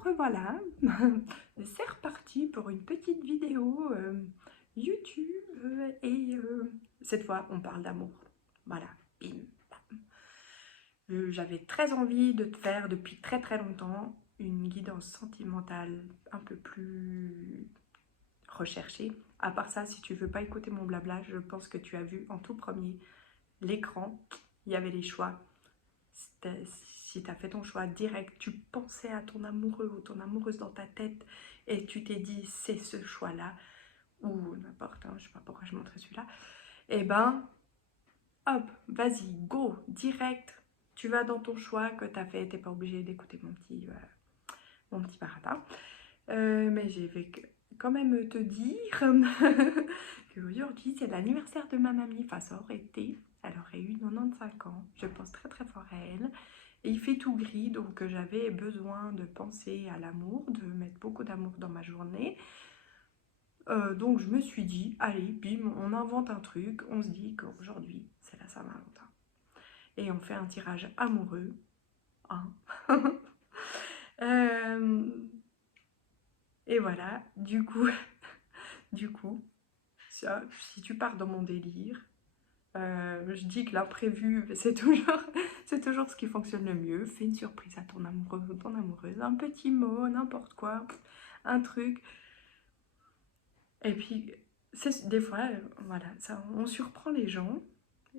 revoilà, c'est reparti pour une petite vidéo YouTube cette fois on parle d'amour. Voilà, bim, bam. J'avais très envie de te faire depuis très longtemps une guidance sentimentale un peu plus recherchée. À part ça, si tu veux pas écouter mon blabla, je pense que tu as vu en tout premier l'écran, il y avait les choix. Si tu as fait ton choix direct, tu pensais à ton amoureux ou ton amoureuse dans ta tête et tu t'es dit c'est ce choix-là, ou n'importe, hein, je sais pas pourquoi je montrais celui-là, et ben hop, vas-y, go, direct, tu vas dans ton choix que tu as fait, t'es pas obligé d'écouter mon petit baratin. Mais j'ai vais quand même te dire qu'aujourd'hui c'est l'anniversaire de ma mamie, enfin ça aurait été, elle aurait eu 95 ans, je pense très fort à elle. Et il fait tout gris, donc j'avais besoin de penser à l'amour, de mettre beaucoup d'amour dans ma journée. Donc je me suis dit, allez, bim, on invente un truc, on se dit qu'aujourd'hui c'est la Saint-Valentin. Et on fait un tirage amoureux, hein. Euh, et voilà, du coup, ça, si tu pars dans mon délire, je dis que l'imprévu, c'est toujours ce qui fonctionne le mieux. Fais une surprise à ton amoureux ou ton amoureuse, un petit mot, n'importe quoi, un truc. Et puis, des fois, voilà, ça, on surprend les gens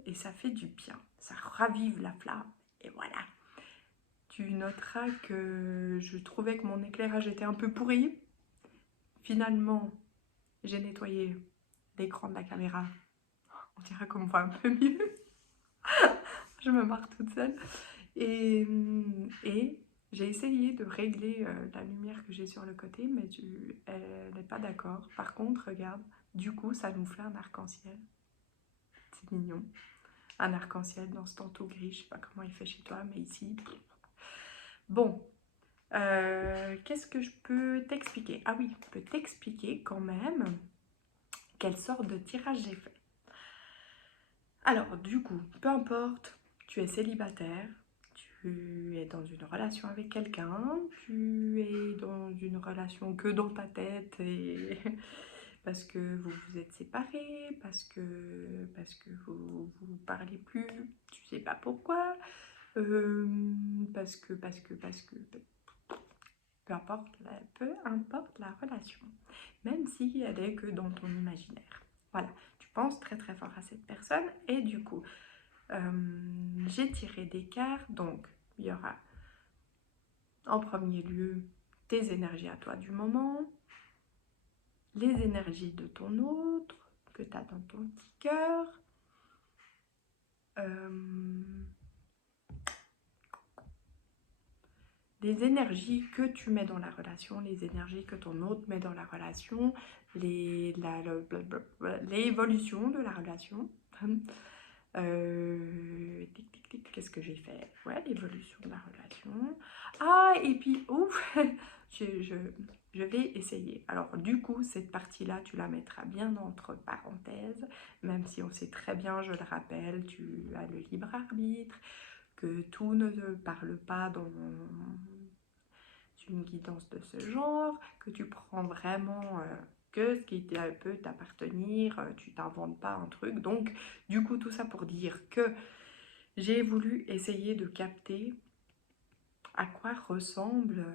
et ça fait du bien. Ça ravive la flamme. Et voilà. Tu noteras que je trouvais que mon éclairage était un peu pourri. Finalement, j'ai nettoyé l'écran de la caméra. On dirait qu'on me voit un peu mieux. Je me marre toute seule. Et j'ai essayé de régler la lumière que j'ai sur le côté, mais elle n'est pas d'accord. Par contre, regarde, du coup, ça nous fait un arc-en-ciel. C'est mignon. Un arc-en-ciel dans ce tantôt gris. Je sais pas comment il fait chez toi, mais ici... Bon, qu'est-ce que je peux t'expliquer? Ah oui, je peux t'expliquer quand même quelle sorte de tirage j'ai fait. Alors, du coup, peu importe, tu es célibataire, tu es dans une relation avec quelqu'un, tu es dans une relation que dans ta tête et parce que vous vous êtes séparés, parce que vous parlez plus, tu sais pas pourquoi, parce que peu importe la relation, même si elle est que dans ton imaginaire. Voilà, tu penses très fort à cette personne et du coup, j'ai tiré des cartes, donc il y aura en premier lieu tes énergies à toi du moment, les énergies de ton autre, que tu as dans ton petit cœur, les énergies que tu mets dans la relation, les énergies que ton autre met dans la relation, l'évolution de la relation. Qu'est-ce que j'ai fait? Ouais, l'évolution de la relation. Ah, et puis, ouf, je vais essayer. Alors, du coup, cette partie-là, tu la mettras bien entre parenthèses, même si on sait très bien, je le rappelle, tu as le libre arbitre, que tout ne te parle pas dans une guidance de ce genre, que tu prends vraiment que ce qui peut t'appartenir, tu t'inventes pas un truc. Donc, du coup, tout ça pour dire que j'ai voulu essayer de capter à quoi ressemble,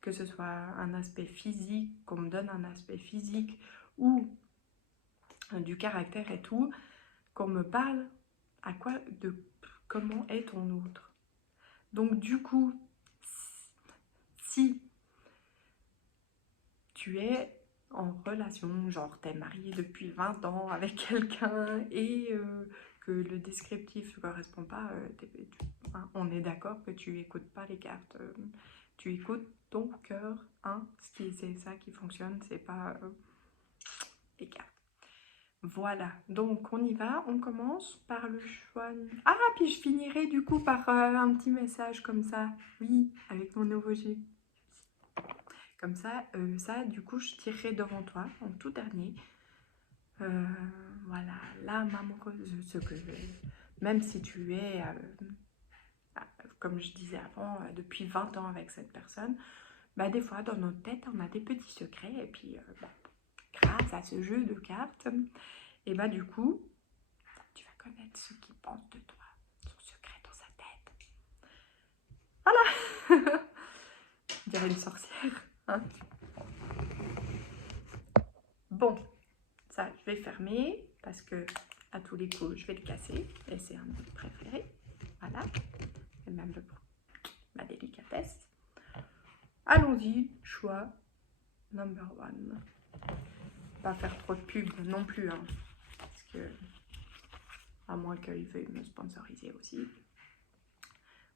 que ce soit un aspect physique, qu'on me donne un aspect physique ou du caractère et tout, qu'on me parle à quoi, de comment est ton autre. Donc, du coup, si tu es en relation, genre t'es marié depuis 20 ans avec quelqu'un et que le descriptif ne correspond pas, hein, on est d'accord que tu écoutes pas les cartes, tu écoutes ton cœur, hein, c'est ça qui fonctionne, c'est pas les cartes. Voilà, donc on y va, on commence par le choix. Ah, puis je finirai du coup par un petit message comme ça, oui, avec mon nouveau jeu. Comme ça, du coup, je tirerai devant toi en tout dernier. Voilà, l'âme amoureuse, même si tu es, comme je disais avant, depuis 20 ans avec cette personne, bah, des fois, dans notre tête, on a des petits secrets. Et puis, bah, grâce à ce jeu de cartes, et bah, du coup, tu vas connaître ce qu'il pense de toi, son secret dans sa tête. Voilà. On dirait une sorcière. Hein. Bon, ça, je vais fermer parce que à tous les coups, je vais le casser. Et c'est un de mes préférés. Voilà. Et même ma délicatesse. Allons-y, choix number one. Pas faire trop de pub non plus, hein, parce que à moins qu'il veuille me sponsoriser aussi.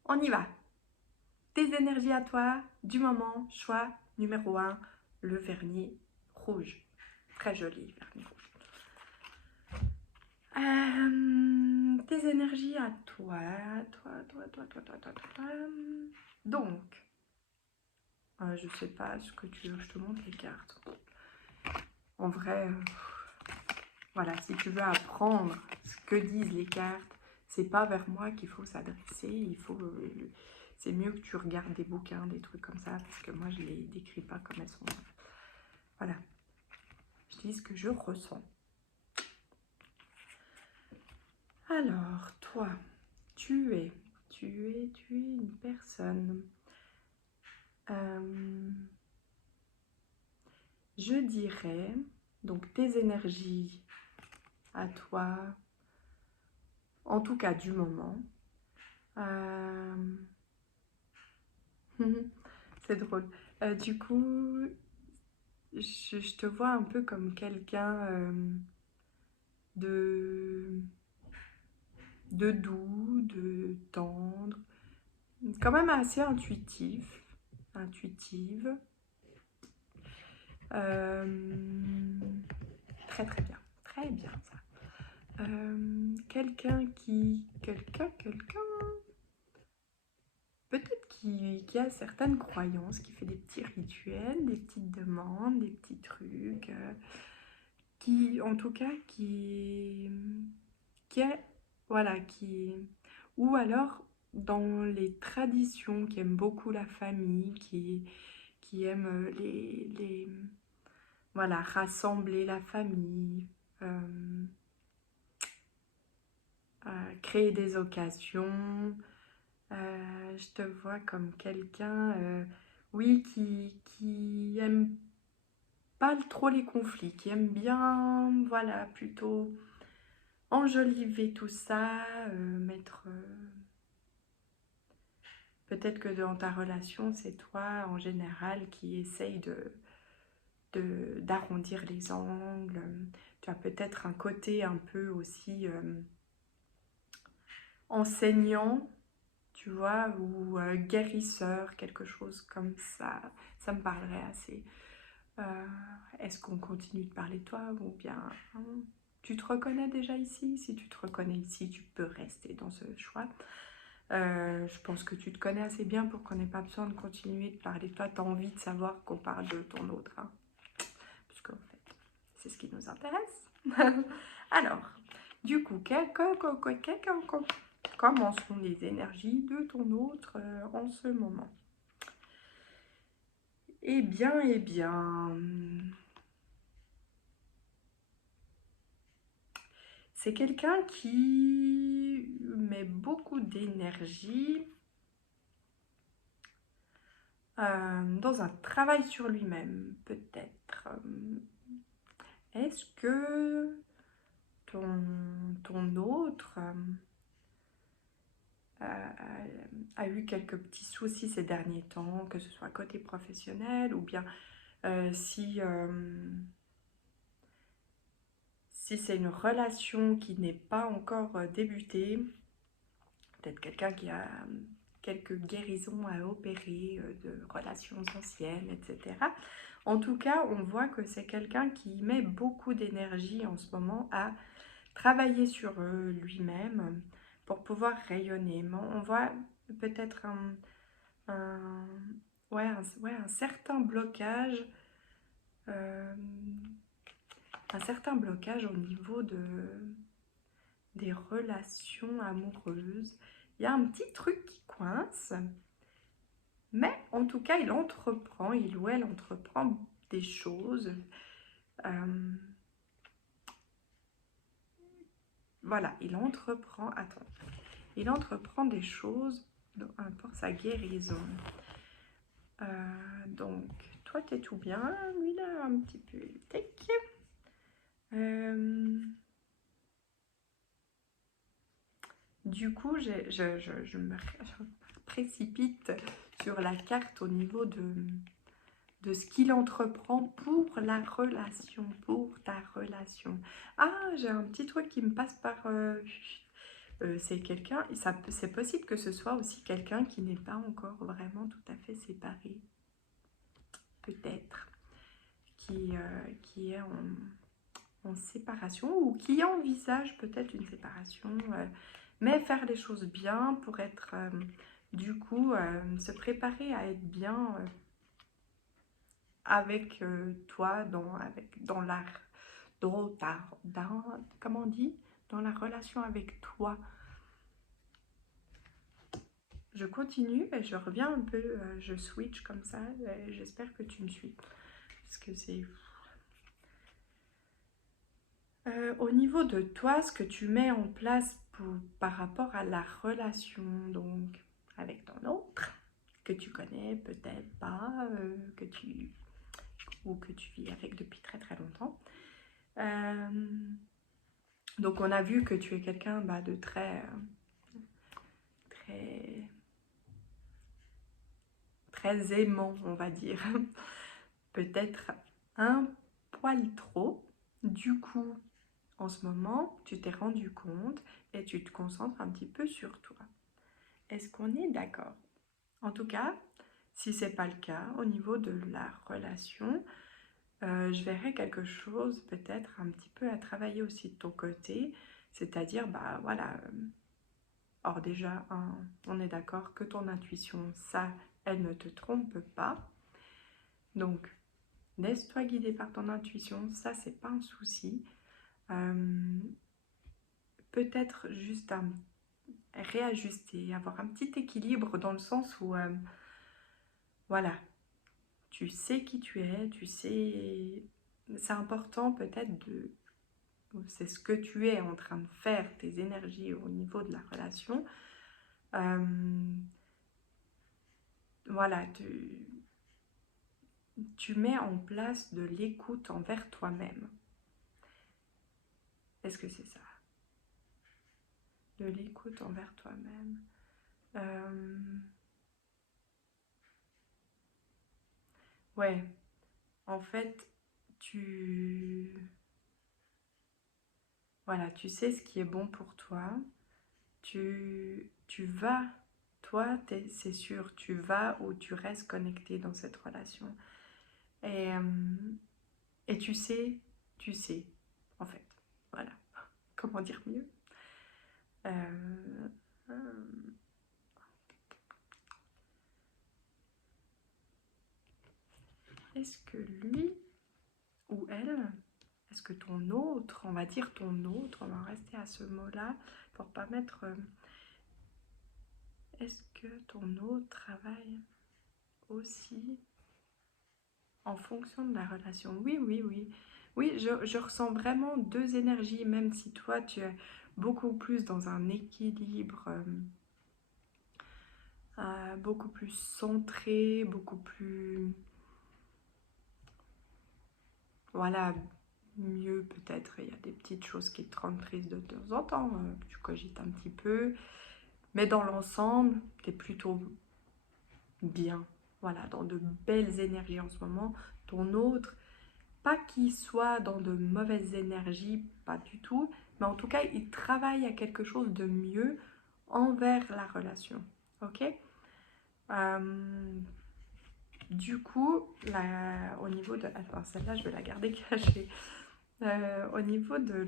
On y va. Tes énergies à toi, du moment, choix numéro 1, le vernis rouge. Très joli vernis rouge. Tes énergies à toi, Donc, je sais pas ce que tu veux que je te montre les cartes. En vrai, voilà, si tu veux apprendre ce que disent les cartes, c'est pas vers moi qu'il faut s'adresser. C'est mieux que tu regardes des bouquins, des trucs comme ça, parce que moi je les décris pas comme elles sont. Voilà, je dis ce que je ressens. Alors, toi, tu es une personne. Je dirais, donc tes énergies à toi, en tout cas du moment. C'est drôle. Du coup, je te vois un peu comme quelqu'un de doux, de tendre, quand même assez intuitive. Très très bien ça. Quelqu'un peut-être qui a certaines croyances, qui fait des petits rituels, des petites demandes, des petits trucs, qui, en tout cas, qui est, voilà, ou alors dans les traditions, qui aime beaucoup la famille, qui aime voilà, rassembler la famille, créer des occasions. Je te vois comme quelqu'un, oui, qui aime pas trop les conflits, qui aime bien, voilà, plutôt enjoliver tout ça, mettre... peut-être que dans ta relation, c'est toi, en général, qui essaye d'arrondir les angles. Tu as peut-être un côté un peu aussi enseignant, tu vois, ou guérisseur, quelque chose comme ça. Ça me parlerait assez. Est-ce qu'on continue de parler de toi ou bien tu te reconnais déjà ici? Si tu te reconnais ici, tu peux rester dans ce choix. Je pense que tu te connais assez bien pour qu'on n'ait pas besoin de continuer de parler de toi. Tu as envie de savoir qu'on parle de ton autre. Hein, parce qu'en fait, c'est ce qui nous intéresse. Alors, du coup, comment sont les énergies de ton autre en ce moment? Eh bien, c'est quelqu'un qui met beaucoup d'énergie dans un travail sur lui-même, peut-être. Est-ce que ton autre a eu quelques petits soucis ces derniers temps, que ce soit côté professionnel ou bien si c'est une relation qui n'est pas encore débutée, peut-être quelqu'un qui a quelques guérisons à opérer de relations anciennes, etc. En tout cas, on voit que c'est quelqu'un qui met beaucoup d'énergie en ce moment à travailler sur lui-même pour pouvoir rayonner. Mais on voit peut-être un certain blocage, au niveau des relations amoureuses. Il y a un petit truc qui coince Mais en tout cas, il ou elle entreprend des choses. Voilà, il entreprend des choses pour sa guérison. Donc, toi, t'es tout bien, lui, là, un petit peu tech. Du coup, je me précipite sur la carte au niveau de ce qu'il entreprend pour la relation, pour ta relation. Ah, j'ai un petit truc qui me passe par... c'est quelqu'un, c'est possible que ce soit aussi quelqu'un qui n'est pas encore vraiment tout à fait séparé, peut-être, qui est en séparation ou qui envisage peut-être une séparation, mais faire les choses bien pour être, du coup, se préparer à être bien avec toi, comment on dit, dans la relation avec toi. Je continue et je reviens un peu, je switch comme ça, j'espère que tu me suis, parce que c'est... au niveau de toi, ce que tu mets en place par rapport à la relation, donc, avec ton autre, que tu connais peut-être pas, ou que tu vis avec depuis très très longtemps. Donc on a vu que tu es quelqu'un de très, très, très aimant, on va dire. Peut-être un poil trop. Du coup, en ce moment, tu t'es rendu compte et tu te concentres un petit peu sur toi. Est-ce qu'on est d'accord? En tout cas, si ce n'est pas le cas, au niveau de la relation, je verrais quelque chose peut-être un petit peu à travailler aussi de ton côté, c'est-à-dire, voilà, or déjà, on est d'accord que ton intuition, ça, elle ne te trompe pas, donc laisse-toi guider par ton intuition, ça, c'est pas un souci. Peut-être juste réajuster, avoir un petit équilibre dans le sens où, voilà, tu sais qui tu es, tu sais, c'est important peut-être c'est ce que tu es en train de faire, tes énergies au niveau de la relation. Voilà, tu mets en place de l'écoute envers toi-même. Est-ce que c'est ça? De l'écoute envers toi-même. Ouais, en fait, voilà, tu sais ce qui est bon pour toi. Tu vas, toi, c'est sûr, tu vas ou tu restes connecté dans cette relation. Et tu sais, en fait. Voilà. Comment dire mieux? Est-ce que lui ou elle, est-ce que ton autre, on va dire ton autre, on va rester à ce mot-là pour pas mettre... est-ce que ton autre travaille aussi en fonction de la relation? Oui, oui, oui. Oui, je ressens vraiment deux énergies, même si toi, tu es beaucoup plus dans un équilibre, beaucoup plus centré, beaucoup plus... Voilà, mieux peut-être. Il y a des petites choses qui te rendent triste de temps en temps, tu cogites un petit peu. Mais dans l'ensemble, tu es plutôt bien. Voilà, dans de belles énergies en ce moment. Ton autre, pas qu'il soit dans de mauvaises énergies, pas du tout, mais en tout cas, il travaille à quelque chose de mieux envers la relation. Ok? Du coup, au niveau de... Attends, celle-là, je vais la garder cachée. Au niveau de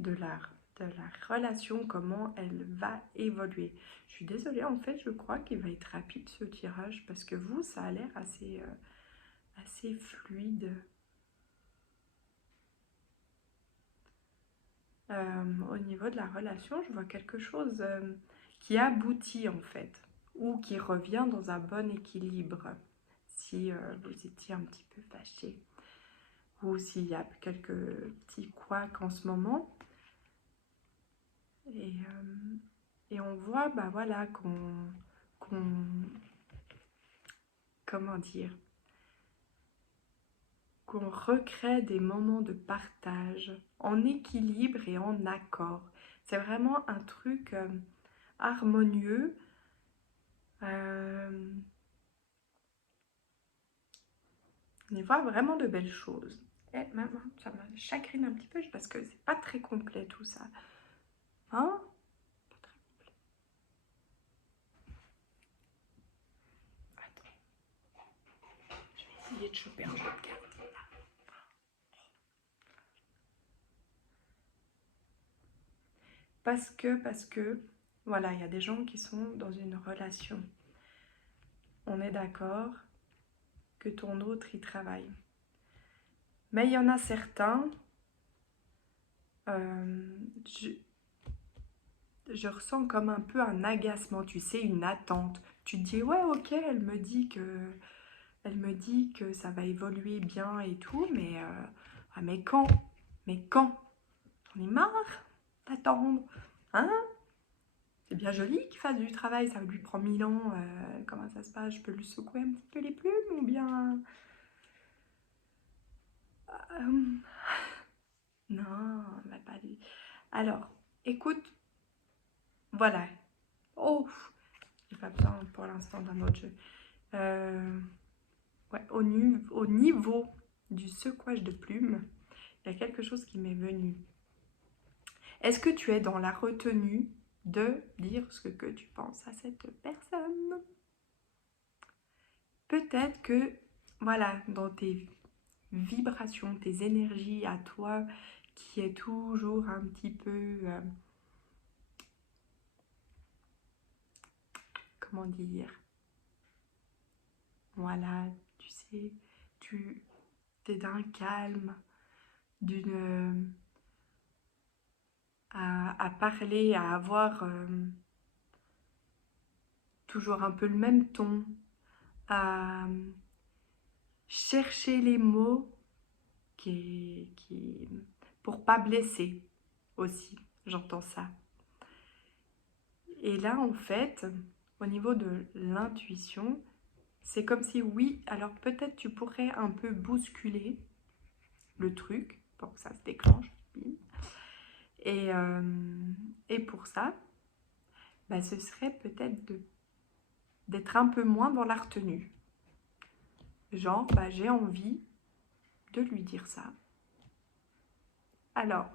de la, de la relation, comment elle va évoluer. Je suis désolée, en fait, je crois qu'il va être rapide ce tirage parce que vous, ça a l'air assez fluide. au niveau de la relation, je vois quelque chose qui aboutit en fait, ou qui revient dans un bon équilibre. Si vous étiez un petit peu fâché, ou s'il y a quelques petits couacs en ce moment. Et on voit, bah voilà, comment dire, qu'on recrée des moments de partage en équilibre et en accord. C'est vraiment un truc harmonieux. On y voit vraiment de belles choses. Et maman, ça me chagrine un petit peu parce que c'est pas très complet tout ça. Hein? Pas très complet. Attends. Je vais essayer de choper un jeu de cartes. Parce que, voilà, il y a des gens qui sont dans une relation. On est d'accord que ton autre y travaille. Mais il y en a certains, je ressens comme un peu un agacement, tu sais, une attente. Tu te dis, ouais, ok, elle me dit que ça va évoluer bien et tout, mais quand? Mais quand? J'en ai marre d'attendre. Hein? C'est bien joli qu'il fasse du travail, ça lui prend 1000 ans. Comment ça se passe? Je peux lui secouer un petit peu les plumes ou bien... Euh, non, on va pas lui... Alors, écoute, voilà. Oh, j'ai pas besoin pour l'instant d'un autre jeu. Ouais, au niveau du secouage de plumes, il y a quelque chose qui m'est venu. Est-ce que tu es dans la retenue de dire ce que tu penses à cette personne? Peut-être que, voilà, dans tes vibrations, tes énergies à toi, qui est toujours un petit peu, comment dire, voilà, tu sais, tu es d'un calme, d'une... à parler, à avoir toujours un peu le même ton, à chercher les mots pour pas blesser aussi, j'entends ça. Et là, en fait, au niveau de l'intuition, c'est comme si oui, alors peut-être tu pourrais un peu bousculer le truc pour que ça se déclenche. Et, euh, et pour ça, bah, ce serait peut-être d'être un peu moins dans la retenue. Genre, bah, j'ai envie de lui dire ça. Alors,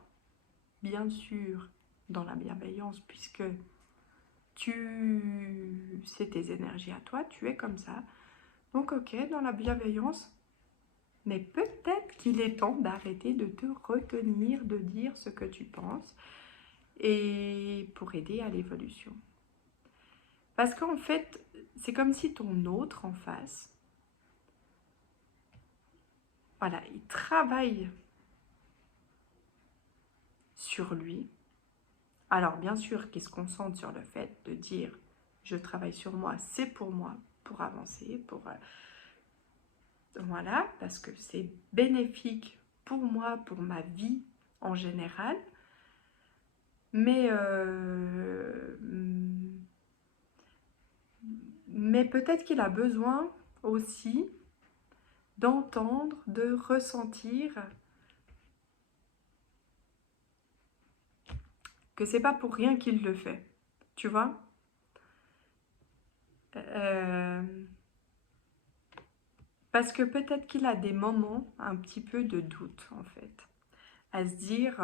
bien sûr, dans la bienveillance, puisque c'est tes énergies à toi, tu es comme ça. Donc, ok, dans la bienveillance, mais peut-être qu'il est temps d'arrêter de te retenir, de dire ce que tu penses, et pour aider à l'évolution. Parce qu'en fait, c'est comme si ton autre en face, voilà, il travaille sur lui. Alors bien sûr qu'il se concentre sur le fait de dire je travaille sur moi, c'est moi, pour avancer, voilà, parce que c'est bénéfique pour moi, pour ma vie en général. Mais peut-être qu'il a besoin aussi d'entendre, de ressentir que c'est pas pour rien qu'il le fait, tu vois. Parce que peut-être qu'il a des moments un petit peu de doute en fait, à se dire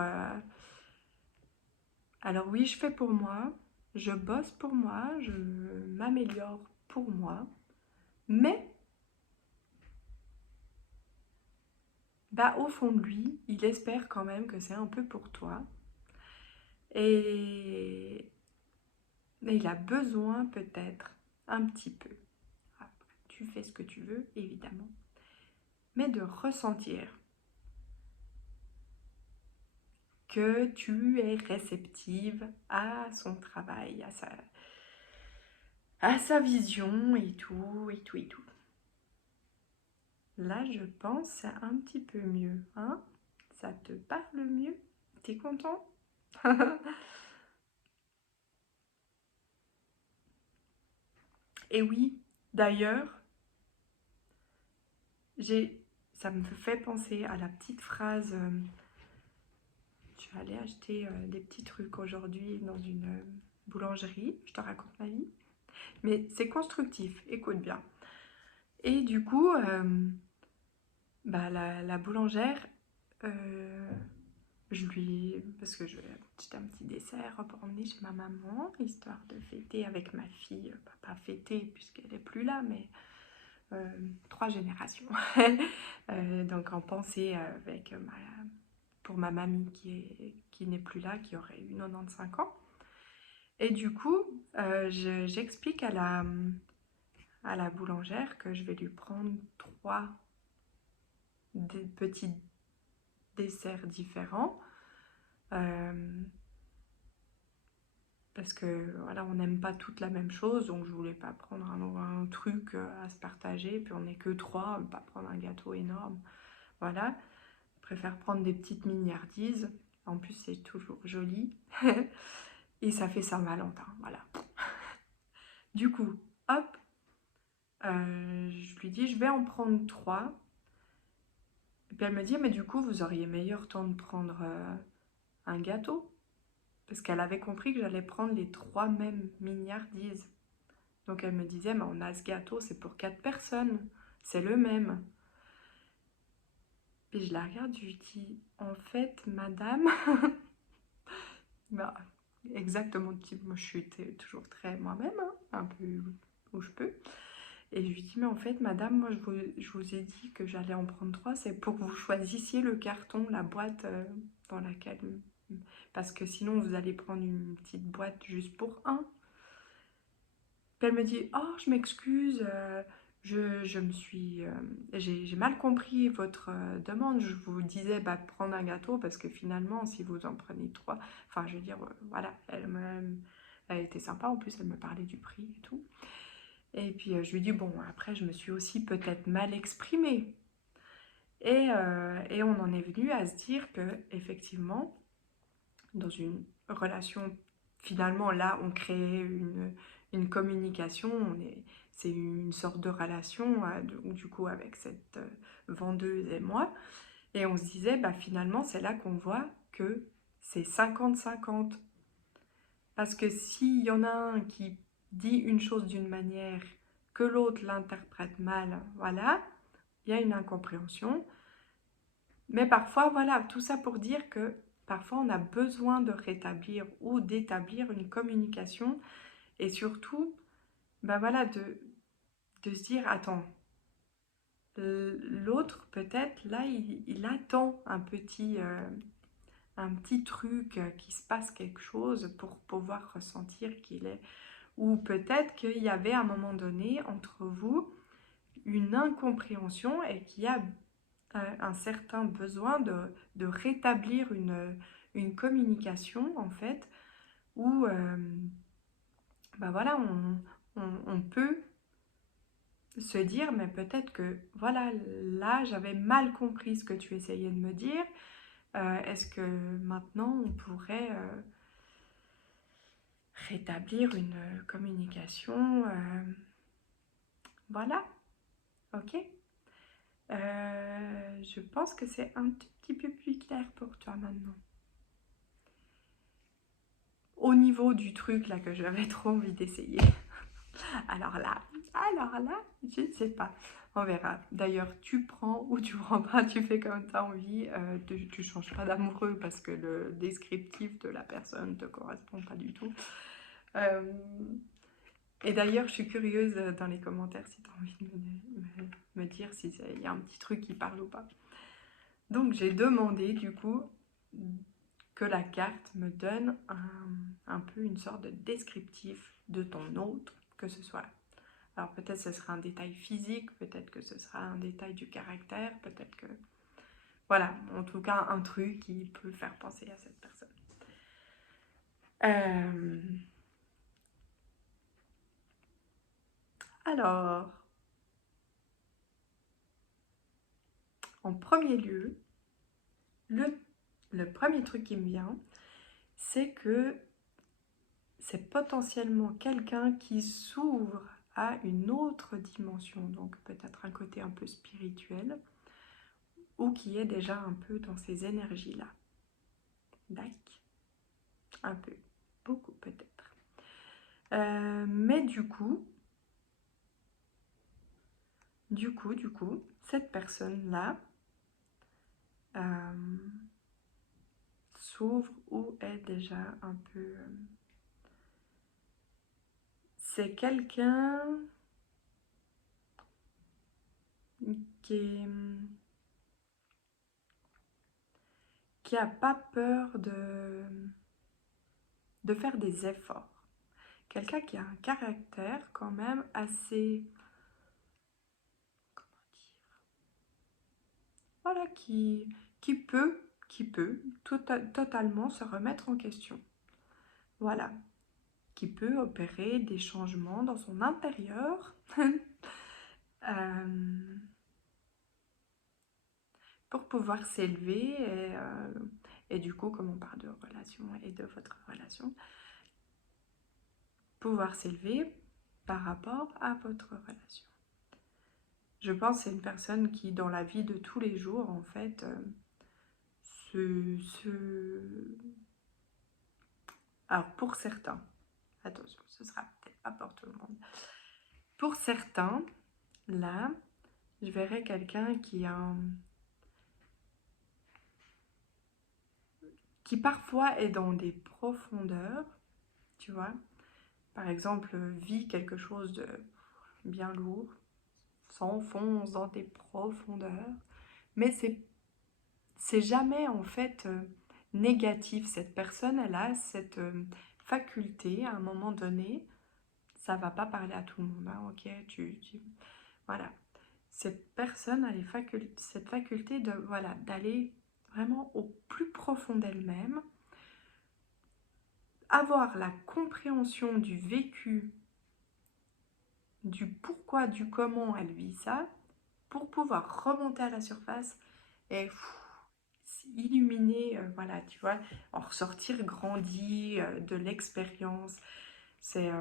alors oui, je fais pour moi, je bosse pour moi, je m'améliore pour moi, mais bah, au fond de lui, il espère quand même que c'est un peu pour toi. Et il a besoin peut-être un petit peu. Après, tu fais ce que tu veux, évidemment. Mais de ressentir que tu es réceptive à son travail, à sa vision et tout, et tout, et tout. Là, je pense c'est un petit peu mieux, hein? Ça te parle mieux? T'es content? Et oui, d'ailleurs, ça me fait penser à la petite phrase. Je suis allée acheter des petits trucs aujourd'hui dans une boulangerie. Je te raconte ma vie. Mais c'est constructif, écoute bien. Et du coup, la boulangère, parce que j'étais un petit dessert pour emmener chez ma maman, histoire de fêter avec ma fille, pas fêter puisqu'elle n'est plus là, mais 3 générations. Donc en pensée pour ma mamie qui n'est plus là, qui aurait eu 95 ans. Et du coup, j'explique à la boulangère que je vais lui prendre 3 des petits desserts différents. Parce que voilà, on n'aime pas toutes la même chose, donc je voulais pas prendre un truc à se partager, puis on n'est que 3, pas prendre un gâteau énorme. Voilà, je préfère prendre des petites mignardises. En plus, c'est toujours joli. Et ça fait Saint-Valentin, voilà. Du coup, hop, je lui dis, je vais en prendre 3. Et puis elle me dit, mais du coup, vous auriez meilleur temps de prendre un gâteau. Parce qu'elle avait compris que j'allais prendre les 3 mêmes mignardises. Donc elle me disait, mais on a ce gâteau, c'est pour 4 personnes. C'est le même. Puis je la regarde, je lui dis, en fait, madame... bah, exactement, moi je suis toujours très moi-même, hein, un peu où je peux. Et je lui dis, mais en fait, madame, moi je vous ai dit que j'allais en prendre 3, c'est pour que vous choisissiez le carton, la boîte dans laquelle... Parce que sinon, vous allez prendre une petite boîte juste pour un. Puis elle me dit, oh, je m'excuse, j'ai mal compris votre demande. Je vous disais de prendre un gâteau parce que finalement, si vous en prenez 3, enfin, je veux dire, voilà, elle était sympa. En plus, elle me parlait du prix et tout. Et puis, je lui dis, bon, après, je me suis aussi peut-être mal exprimée. Et on en est venu à se dire que, effectivement, dans une relation, finalement, là, on crée une communication, c'est une sorte de relation, du coup, avec cette vendeuse et moi. Et on se disait, finalement, c'est là qu'on voit que c'est 50-50. Parce que s'il y en a un qui dit une chose d'une manière, que l'autre l'interprète mal, voilà, il y a une incompréhension. Mais parfois, voilà, tout ça pour dire que parfois on a besoin de rétablir ou d'établir une communication et surtout, voilà, de se dire, attends, l'autre peut-être, là, il attend un petit truc, qu'il se passe quelque chose pour pouvoir ressentir qu'il est... Ou peut-être qu'il y avait à un moment donné entre vous une incompréhension et qu'il y a un certain besoin de rétablir une communication en fait où voilà on peut se dire mais peut-être que voilà là j'avais mal compris ce que tu essayais de me dire, est-ce que maintenant on pourrait rétablir une communication, voilà, ok. Je pense que c'est un tout petit peu plus clair pour toi maintenant. Au niveau du truc là que j'avais trop envie d'essayer. Alors là, je ne sais pas. On verra. D'ailleurs, tu prends ou tu prends pas, tu fais comme tu as envie. Tu changes pas d'amoureux parce que le descriptif de la personne ne te correspond pas du tout. Et d'ailleurs, je suis curieuse dans les commentaires si tu as envie de me dire s'il y a un petit truc qui parle ou pas. Donc j'ai demandé du coup que la carte me donne un peu une sorte de descriptif de ton autre, que ce soit... Alors peut-être ce sera un détail physique, peut-être que ce sera un détail du caractère, peut-être que... Voilà, en tout cas, un truc qui peut faire penser à cette personne. Alors, en premier lieu, le premier truc qui me vient, c'est que c'est potentiellement quelqu'un qui s'ouvre à une autre dimension, donc peut-être un côté un peu spirituel, ou qui est déjà un peu dans ces énergies-là. D'accord. Un peu, beaucoup peut-être. Mais du coup, cette personne-là s'ouvre ou est déjà un peu... c'est quelqu'un qui a pas peur de faire des efforts. Quelqu'un qui a un caractère quand même assez... comment dire, voilà, qui peut totalement se remettre en question. Voilà, qui peut opérer des changements dans son intérieur pour pouvoir s'élever et du coup, comme on parle de relation et de votre relation, pouvoir s'élever par rapport à votre relation. Je pense que c'est une personne qui, dans la vie de tous les jours, en fait, alors, pour certains, attention, ce sera peut-être pas pour tout le monde. Pour certains, là, je verrais quelqu'un qui parfois est dans des profondeurs, tu vois. Par exemple, vit quelque chose de bien lourd, s'enfonce dans des profondeurs, mais c'est jamais en fait négatif. Cette personne, elle a cette faculté à un moment donné, ça va pas parler à tout le monde, hein, ok, voilà. Cette personne a cette faculté de, voilà, d'aller vraiment au plus profond d'elle-même, avoir la compréhension du vécu, du pourquoi, du comment elle vit ça, pour pouvoir remonter à la surface et illuminer, voilà, tu vois, en ressortir grandi de l'expérience. C'est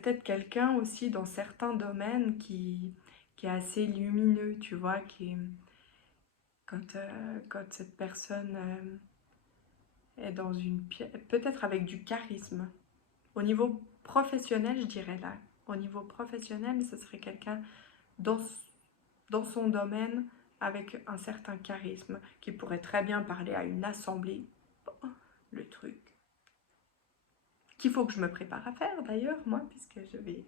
peut-être quelqu'un aussi dans certains domaines qui est assez lumineux, tu vois, quand cette personne est dans une pièce, peut-être avec du charisme. Au niveau professionnel, je dirais là, au niveau professionnel, ce serait quelqu'un dans, dans son domaine avec un certain charisme qui pourrait très bien parler à une assemblée. Bon, le truc qu'il faut que je me prépare à faire d'ailleurs, moi, puisque je vais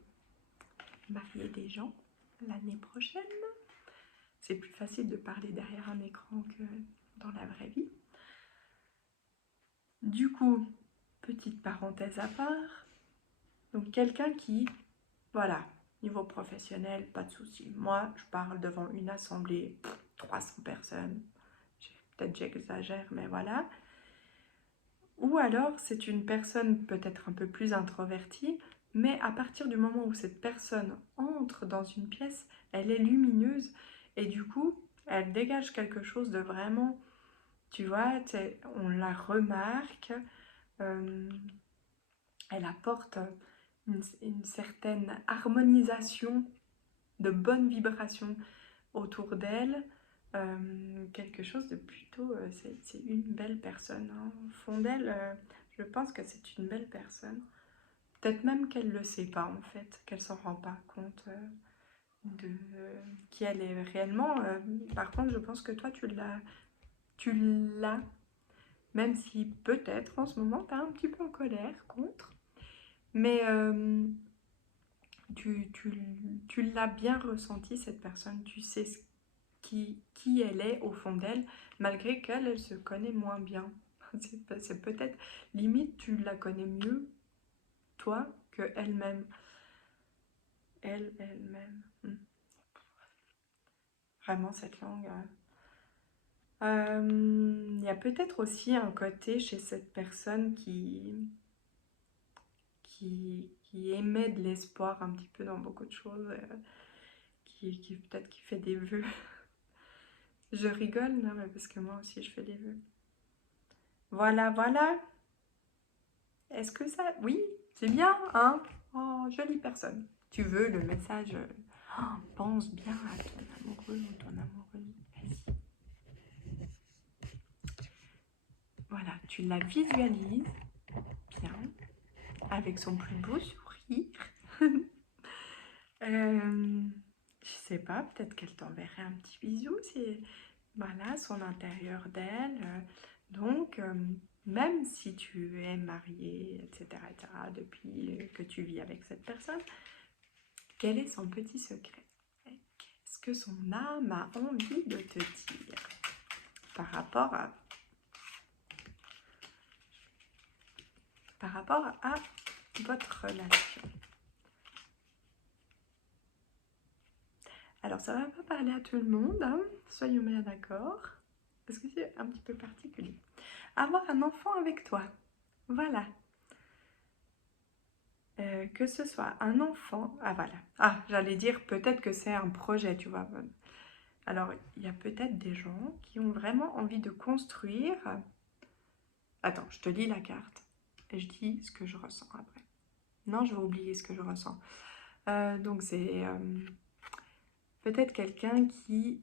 marier des gens l'année prochaine. C'est plus facile de parler derrière un écran que dans la vraie vie. Du coup, petite parenthèse à part, donc quelqu'un qui, voilà, niveau professionnel, pas de souci. Moi, je parle devant une assemblée, 300 personnes, peut-être j'exagère, mais voilà. Ou alors, c'est une personne peut-être un peu plus introvertie, mais à partir du moment où cette personne entre dans une pièce, elle est lumineuse et du coup, elle dégage quelque chose de vraiment, tu vois, on la remarque, elle apporte une certaine harmonisation, de bonnes vibrations autour d'elle, quelque chose de plutôt, c'est une belle personne, hein. Au fond d'elle, je pense que c'est une belle personne. Peut-être même qu'elle ne le sait pas en fait, qu'elle s'en rend pas compte de qui elle est réellement. Par contre, je pense que toi, tu l'as, même si peut-être en ce moment, tu es un petit peu en colère contre. Mais tu l'as bien ressenti, cette personne. Tu sais qui elle est au fond d'elle, malgré qu'elle elle se connaît moins bien. C'est peut-être, limite, tu la connais mieux, toi, que elle-même. Elle-même. vraiment cette langue. Il y a peut-être aussi un côté chez cette personne qui émet de l'espoir un petit peu dans beaucoup de choses, qui peut-être qui fait des vœux. Je rigole, non, mais parce que moi aussi je fais des vœux. Voilà, voilà. Est-ce que ça... Oui, c'est bien, hein? Oh, jolie personne. Tu veux le message... pense bien à ton amoureux ou ton amoureuse. Vas-y. Voilà, tu la visualises bien, avec son plus beau sourire. Je sais pas, peut-être qu'elle t'enverrait un petit bisou, c'est voilà son intérieur d'elle. Donc, même si tu es marié, etc., depuis que tu vis avec cette personne, quel est son petit secret? Qu'est-ce que son âme a envie de te dire par rapport à votre relation? Alors, ça ne va pas parler à tout le monde, hein, soyons bien d'accord, parce que c'est un petit peu particulier. Avoir un enfant avec toi, voilà. Que ce soit un enfant, ah voilà. Ah, j'allais dire peut-être que c'est un projet, tu vois. Alors, il y a peut-être des gens qui ont vraiment envie de construire. Attends, je te lis la carte et je dis ce que je ressens après. Non, je vais oublier ce que je ressens. Donc, c'est peut-être quelqu'un qui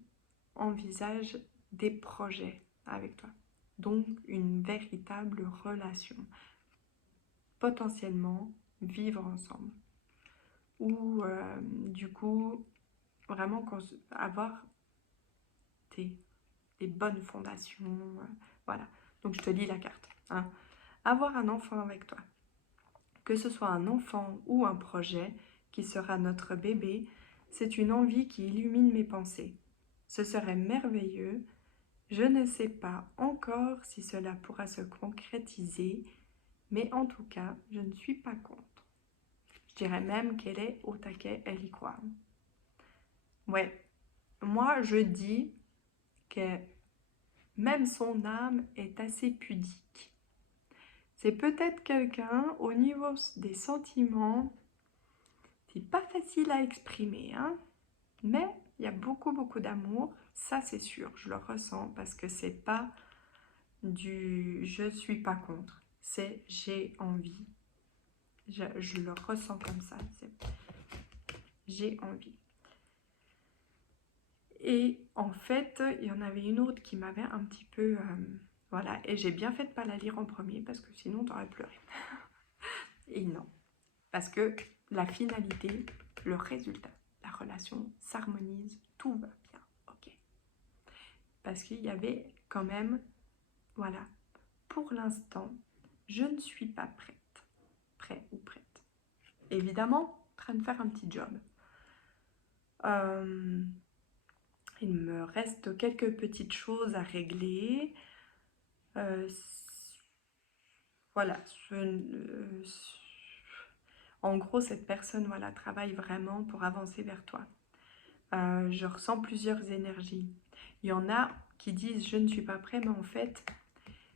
envisage des projets avec toi. Donc, une véritable relation. Potentiellement, vivre ensemble. Ou, du coup, vraiment avoir des bonnes fondations. Voilà. Donc, je te lis la carte. Hein. Avoir un enfant avec toi. Que ce soit un enfant ou un projet qui sera notre bébé, c'est une envie qui illumine mes pensées. Ce serait merveilleux. Je ne sais pas encore si cela pourra se concrétiser, mais en tout cas, je ne suis pas contre. Je dirais même qu'elle est au taquet, elle y croit. Ouais, moi je dis que même son âme est assez pudique. C'est peut-être quelqu'un au niveau des sentiments, c'est pas facile à exprimer, hein, mais il y a beaucoup d'amour, ça c'est sûr, je le ressens parce que c'est pas du je suis pas contre, c'est j'ai envie. Je le ressens comme ça, j'ai envie. Et en fait, il y en avait une autre qui m'avait un petit peu... voilà, et j'ai bien fait de ne pas la lire en premier parce que sinon t'aurais pleuré. Et non, parce que la finalité, le résultat, la relation s'harmonise, tout va bien, ok. Parce qu'il y avait quand même, voilà, pour l'instant, je ne suis pas prête, prêt ou prête. Évidemment, en train de faire un petit job. Il me reste quelques petites choses à régler. Voilà. En gros, cette personne voilà, travaille vraiment pour avancer vers toi. Je ressens plusieurs énergies. Il y en a qui disent « je ne suis pas prêt », mais en fait,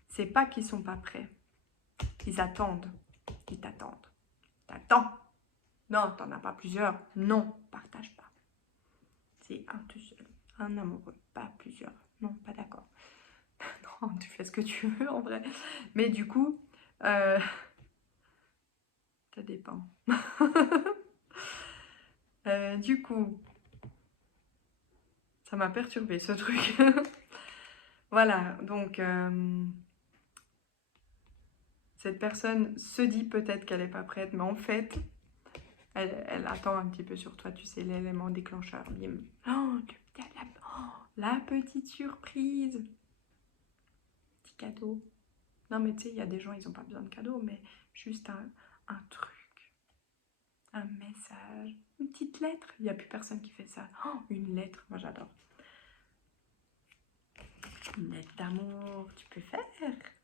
c'est pas qu'ils sont pas prêts. Ils attendent. Ils t'attendent. T'attends. Non, t'en as pas plusieurs. Non, partage pas. C'est un tout seul. Un amoureux, pas plusieurs. Non, pas d'accord. Non, tu fais ce que tu veux en vrai. Mais du coup, ça dépend. Du coup, ça m'a perturbé ce truc. Voilà, donc cette personne se dit peut-être qu'elle n'est pas prête, mais en fait, elle attend un petit peu sur toi, tu sais, l'élément déclencheur. Bim. Oh, la petite surprise. Petit cadeau. Non, mais tu sais, il y a des gens, ils n'ont pas besoin de cadeau, mais juste un truc. Un message. Une petite lettre. Il n'y a plus personne qui fait ça. Oh, une lettre, moi j'adore. Une lettre d'amour, tu peux faire.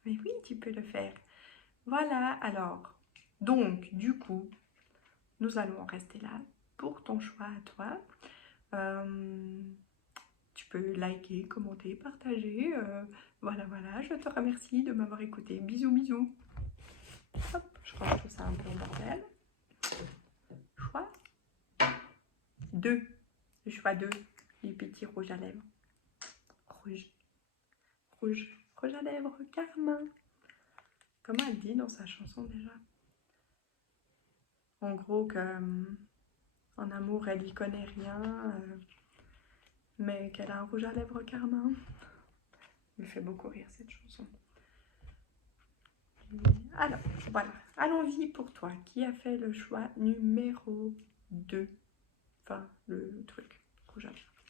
Mais oui, tu peux le faire. Voilà, alors, donc, du coup, nous allons en rester là pour ton choix à toi. Tu peux liker, commenter, partager. Voilà, je te remercie de m'avoir écouté. Bisous, bisous. Hop, je range tout ça un peu en bordel. Choix 2. Le choix 2. Les petits rouges à lèvres. Rouge. Rouge à lèvres, Carmin. Comment elle dit dans sa chanson déjà? En gros que en amour elle y connaît rien, mais qu'elle a un rouge à lèvres Carmin. Me fait beaucoup rire cette chanson. Alors, voilà. Allons-y pour toi. Qui a fait le choix numéro 2? Enfin, le truc. Rouge à lèvres.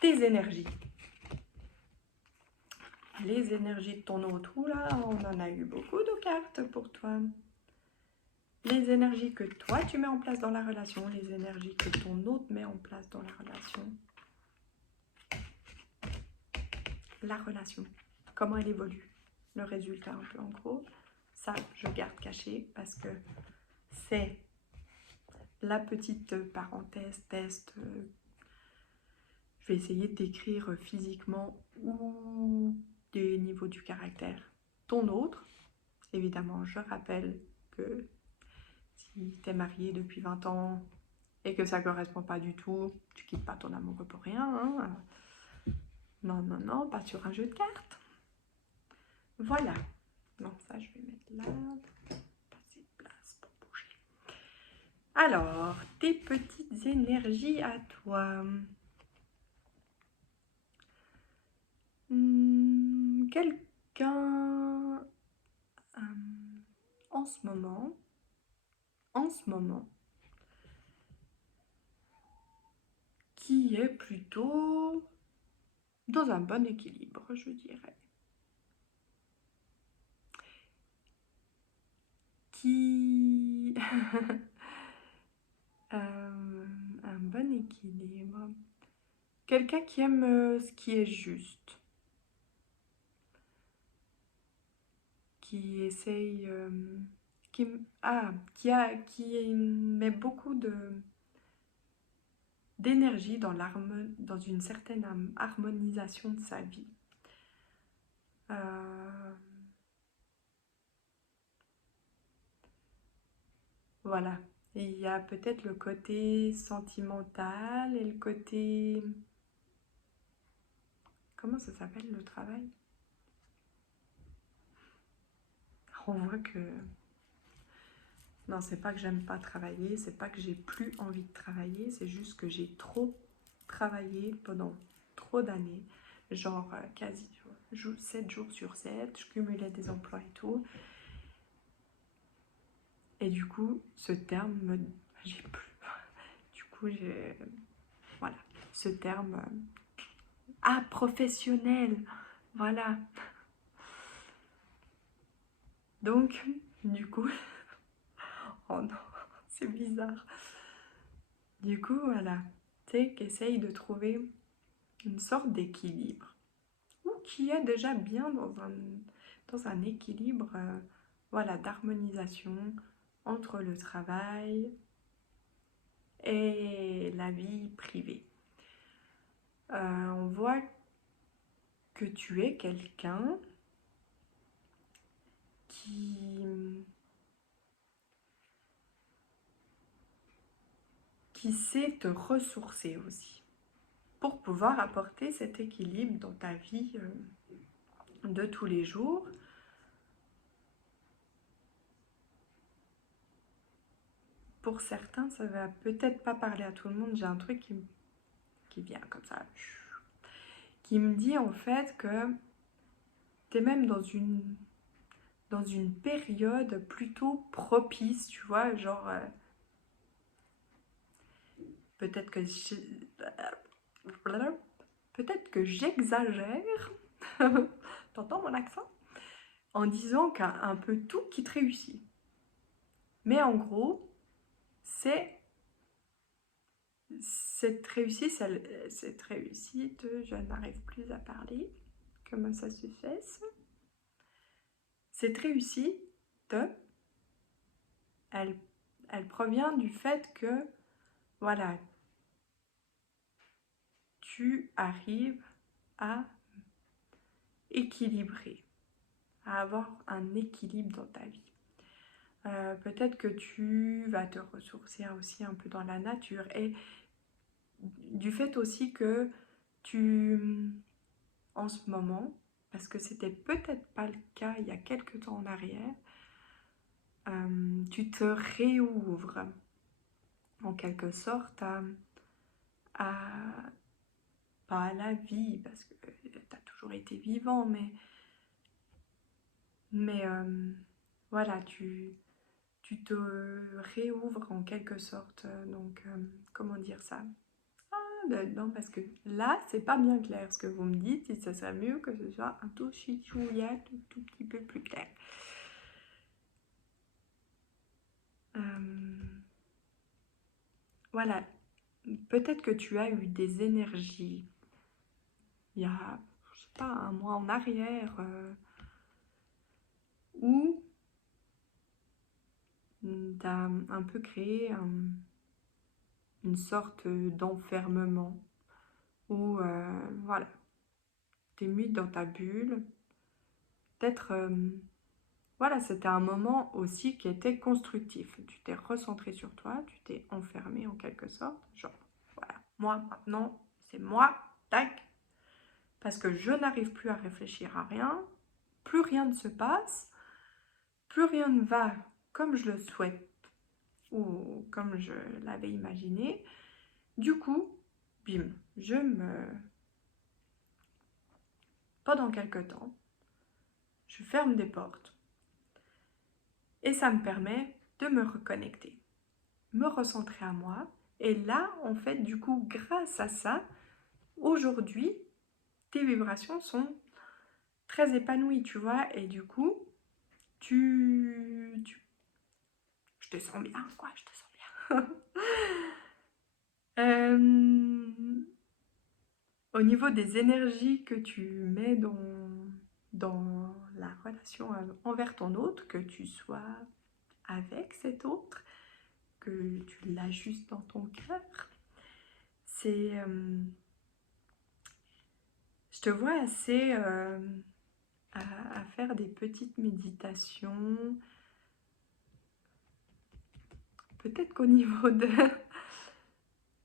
Tes énergies. Les énergies de ton autre. Oula, on en a eu beaucoup de cartes pour toi. Les énergies que toi tu mets en place dans la relation, les énergies que ton autre met en place dans la relation. La relation, comment elle évolue, le résultat un peu en gros. Ça, je garde caché parce que c'est la petite parenthèse test. Je vais essayer de décrire physiquement ou des niveaux du caractère. Ton autre, évidemment, je rappelle que si tu es marié depuis 20 ans et que ça ne correspond pas du tout, tu quittes pas ton amoureux pour rien. Hein. Non, pas sur un jeu de cartes. Voilà. Non, ça, je vais mettre là. Pas assez de place pour bouger. Alors, tes petites énergies à toi. Quelqu'un en ce moment, qui est plutôt dans un bon équilibre, je dirais. Qui un bon équilibre. Quelqu'un qui aime ce qui est juste. Qui essaye, qui met beaucoup d'énergie dans une certaine harmonisation de sa vie. Voilà. Et il y a peut-être le côté sentimental et le côté... Comment ça s'appelle le travail? On voit que... Non, c'est pas que j'aime pas travailler, c'est pas que j'ai plus envie de travailler, c'est juste que j'ai trop travaillé pendant trop d'années, genre quasi 7 jours sur 7, je cumulais des emplois et tout. Et du coup, ce terme, j'ai plus. Du coup, voilà, ce terme, professionnel, voilà. Donc, du coup, oh non, c'est bizarre. Du coup, voilà, tu sais, qu'essaye de trouver une sorte d'équilibre, ou qui est déjà bien dans un équilibre, voilà, d'harmonisation entre le travail et la vie privée. On voit que tu es quelqu'un qui sait te ressourcer aussi, pour pouvoir apporter cet équilibre dans ta vie de tous les jours. Pour certains, ça va peut-être pas parler à tout le monde. J'ai un truc qui vient comme ça, qui me dit en fait que tu es même dans une période plutôt propice, tu vois, genre peut-être que j'exagère, t'entends mon accent, en disant qu'un peu tout qui te réussit. Mais en gros, c'est cette réussite, je n'arrive plus à parler, comment ça se fait ça? Cette réussite, elle provient du fait que, voilà, tu arrives à équilibrer, à avoir un équilibre dans ta vie. Peut-être que tu vas te ressourcer aussi un peu dans la nature et du fait aussi que tu, en ce moment, parce que c'était peut-être pas le cas il y a quelques temps en arrière, tu te réouvres en quelque sorte à pas à la vie, parce que tu as toujours été vivant, mais voilà, tu te réouvres en quelque sorte. Donc, comment dire ça? Non, parce que là, c'est pas bien clair ce que vous me dites, et ça serait mieux que ce soit un tout chichouïa, tout petit peu plus clair. Voilà, peut-être que tu as eu des énergies il y a, je sais pas, un mois en arrière, où tu as un peu créé une sorte d'enfermement, où voilà, tu es mis dans ta bulle. Peut-être, voilà, c'était un moment aussi qui était constructif. Tu t'es recentré sur toi, tu t'es enfermé en quelque sorte. Genre, voilà, moi maintenant, c'est moi, tac, parce que je n'arrive plus à réfléchir à rien, plus rien ne se passe, plus rien ne va comme je le souhaite ou comme je l'avais imaginé. Du coup, bim, pendant quelque temps, je ferme des portes et ça me permet de me reconnecter, me recentrer à moi. Et là, en fait, du coup, grâce à ça, aujourd'hui, tes vibrations sont très épanouies, tu vois, et du coup, je te sens bien, quoi, je te sens bien. Au niveau des énergies que tu mets dans la relation envers ton autre, que tu sois avec cet autre, que tu l'ajustes dans ton cœur, c'est... je te vois assez à faire des petites méditations. Peut-être qu'au niveau de...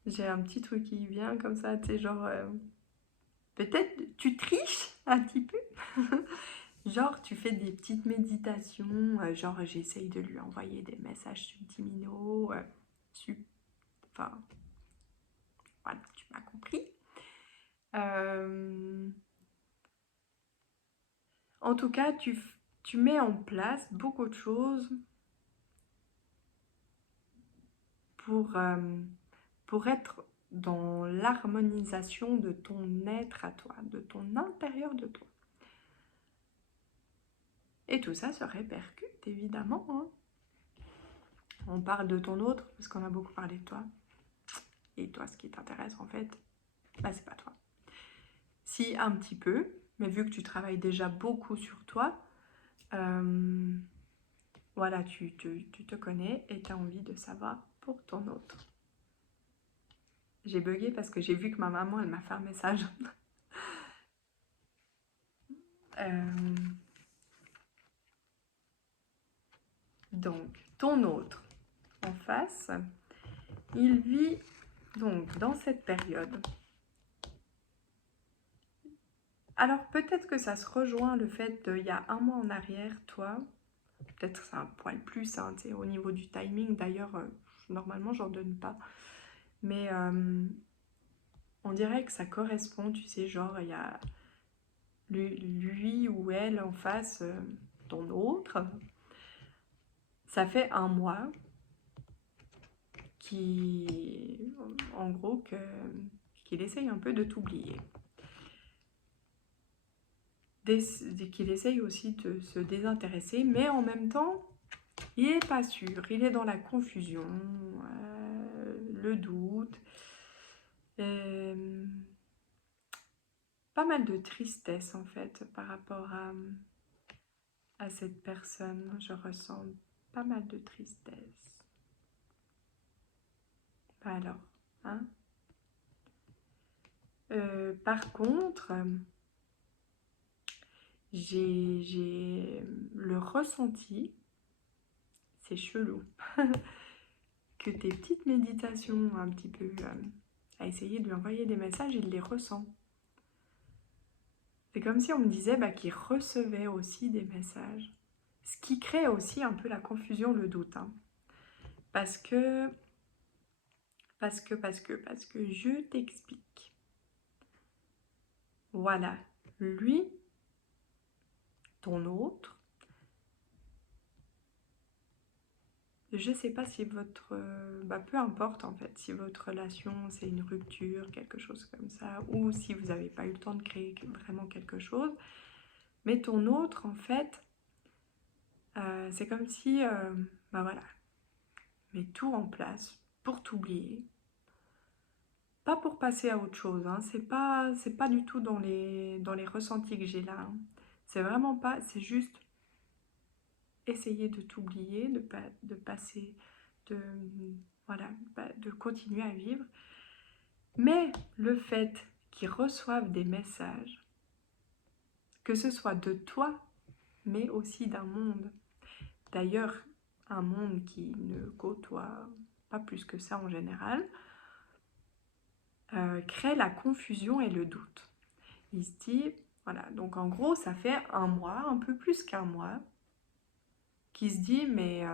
J'ai un petit truc qui vient comme ça, tu sais, genre... peut-être tu triches un petit peu. Genre, tu fais des petites méditations, genre j'essaye de lui envoyer des messages subliminaux, enfin, voilà, tu m'as compris. En tout cas, tu mets en place beaucoup de choses pour être dans l'harmonisation de ton être à toi, de ton intérieur de toi. Et tout ça se répercute, évidemment. Hein. On parle de ton autre, parce qu'on a beaucoup parlé de toi. Et toi, ce qui t'intéresse, en fait, bah, c'est pas toi. Si, un petit peu, mais vu que tu travailles déjà beaucoup sur toi, voilà, tu te connais et tu as envie de savoir pour ton autre. J'ai bugué parce que j'ai vu que ma maman, elle m'a fait un message. Donc, ton autre en face, il vit donc dans cette période. Alors, peut-être que ça se rejoint le fait il y a un mois en arrière, toi, peut-être c'est un poil plus, hein, au niveau du timing, d'ailleurs, normalement, j'en donne pas. Mais on dirait que ça correspond, tu sais, genre, il y a lui ou elle en face, ton autre. Ça fait un mois en gros, qu'il essaye un peu de t'oublier. Qu'il essaye aussi de se désintéresser, mais en même temps, il n'est pas sûr, il est dans la confusion, le doute, pas mal de tristesse en fait par rapport à cette personne. Je ressens pas mal de tristesse. Alors, hein? Par contre, j'ai le ressenti, c'est chelou, que tes petites méditations un petit peu à essayer de lui envoyer des messages, il les ressent. C'est comme si on me disait qu'il recevait aussi des messages. Ce qui crée aussi un peu la confusion, le doute. Hein. Parce que je t'explique. Voilà, lui, ton autre, je sais pas si votre... peu importe en fait, si votre relation c'est une rupture, quelque chose comme ça, ou si vous n'avez pas eu le temps de créer vraiment quelque chose, mais ton autre en fait, c'est comme si, voilà, met tout en place pour t'oublier. Pas pour passer à autre chose, hein. C'est pas du tout dans les ressentis que j'ai là. Hein. C'est vraiment pas, c'est juste essayer de t'oublier, de passer, de, voilà, de continuer à vivre. Mais le fait qu'ils reçoivent des messages, que ce soit de toi, mais aussi d'un monde, d'ailleurs un monde qui ne côtoie pas plus que ça en général, crée la confusion et le doute. Il se dit, voilà, donc en gros ça fait un mois, un peu plus qu'un mois, qui se dit mais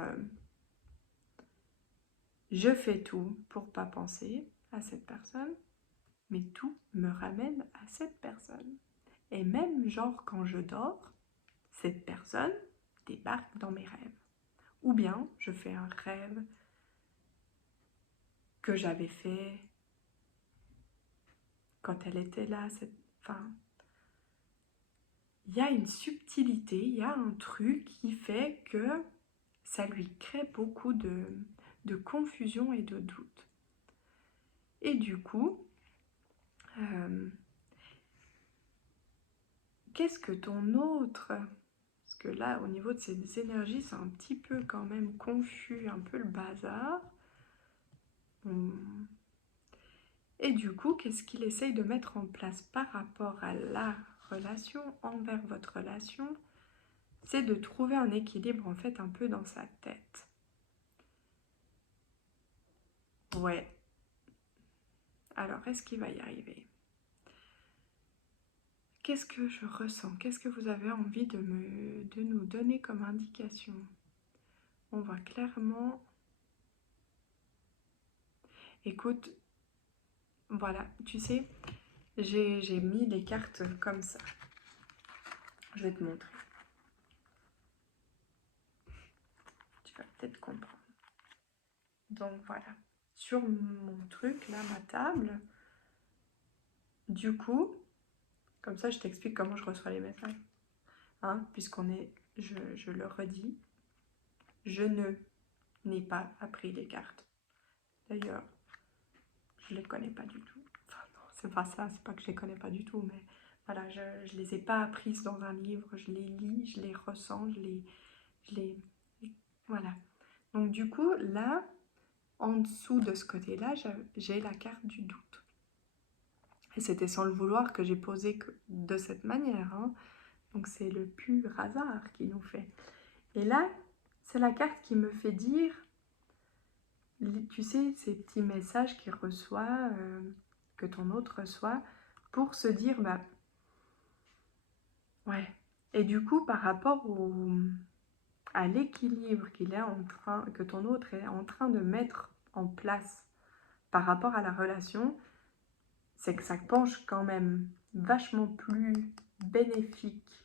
je fais tout pour pas penser à cette personne, mais tout me ramène à cette personne. Et même genre quand je dors, cette personne débarque dans mes rêves. Ou bien je fais un rêve que j'avais fait quand elle était là. Enfin, il y a une subtilité, il y a un truc qui fait que ça lui crée beaucoup de confusion et de doute. Et du coup, qu'est-ce que ton autre... Parce que là, au niveau de ces énergies, c'est un petit peu quand même confus, un peu le bazar. Et du coup, qu'est-ce qu'il essaye de mettre en place par rapport à la relation, envers votre relation? C'est de trouver un équilibre en fait un peu dans sa tête. Ouais. Alors, est-ce qu'il va y arriver? Qu'est-ce que je ressens? Qu'est-ce que vous avez envie de nous donner comme indication? On voit clairement... Écoute, voilà, tu sais, j'ai mis les cartes comme ça. Je vais te montrer. Tu vas peut-être comprendre. Donc voilà, sur mon truc, là, ma table, du coup, comme ça je t'explique comment je reçois les messages. Hein, puisqu'on est, je le redis, je n'ai pas appris les cartes. D'ailleurs, je les connais pas du tout. Enfin non, c'est pas ça, c'est pas que je les connais pas du tout, mais voilà, je les ai pas apprises dans un livre, je les lis, je les ressens, voilà. Donc du coup, là, en dessous de ce côté-là, j'ai la carte du doute. Et c'était sans le vouloir que j'ai posé de cette manière. Hein. Donc c'est le pur hasard qui nous fait. Et là, c'est la carte qui me fait dire, tu sais, ces petits messages qu'il reçoit, que ton autre reçoit, pour se dire, ouais. Et du coup, par rapport à l'équilibre que ton autre est en train de mettre en place par rapport à la relation, c'est que ça penche quand même vachement plus bénéfique,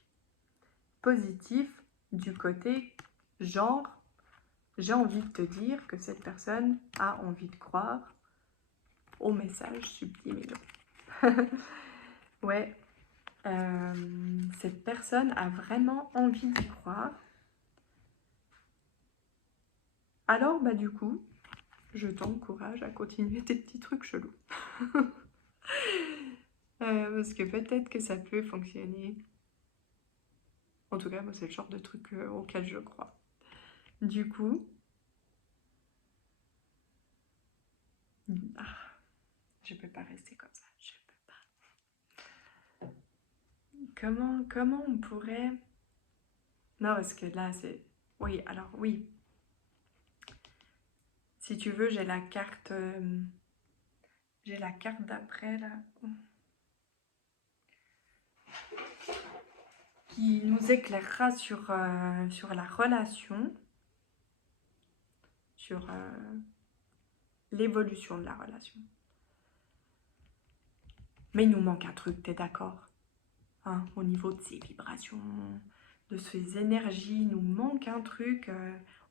positif, du côté genre, j'ai envie de te dire que cette personne a envie de croire au message subliminaux. Ouais, cette personne a vraiment envie d'y croire. Alors, du coup, je t'encourage à continuer tes petits trucs chelous. Parce que peut-être que ça peut fonctionner. En tout cas, moi, c'est le genre de truc auquel je crois. Du coup, je peux pas rester comme ça. Je peux pas. comment on pourrait... Non, parce que là, c'est... Oui, alors oui. Si tu veux, j'ai la carte d'après, là. Qui nous éclairera sur la relation, sur l'évolution de la relation. Mais il nous manque un truc, t'es d'accord, hein, au niveau de ces vibrations, de ces énergies, il nous manque un truc.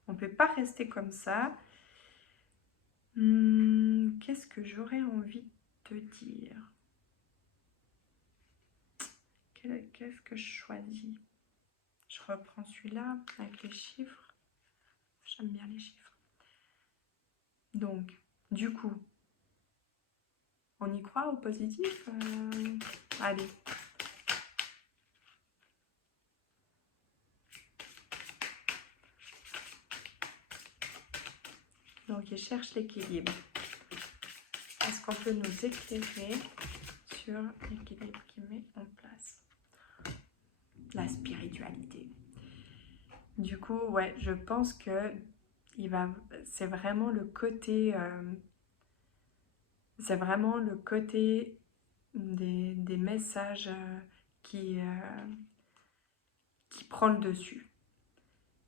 On ne peut pas rester comme ça. Qu'est-ce que j'aurais envie de te dire? Qu'est-ce que je choisis? Je reprends celui-là avec les chiffres. J'aime bien les chiffres. Donc, du coup, on y croit au positif? Allez. Donc, il cherche l'équilibre. Est-ce qu'on peut nous éclairer sur l'équilibre qu'il met en place? La spiritualité. Du coup, ouais, je pense que c'est vraiment le côté... c'est vraiment le côté des messages qui prend le dessus.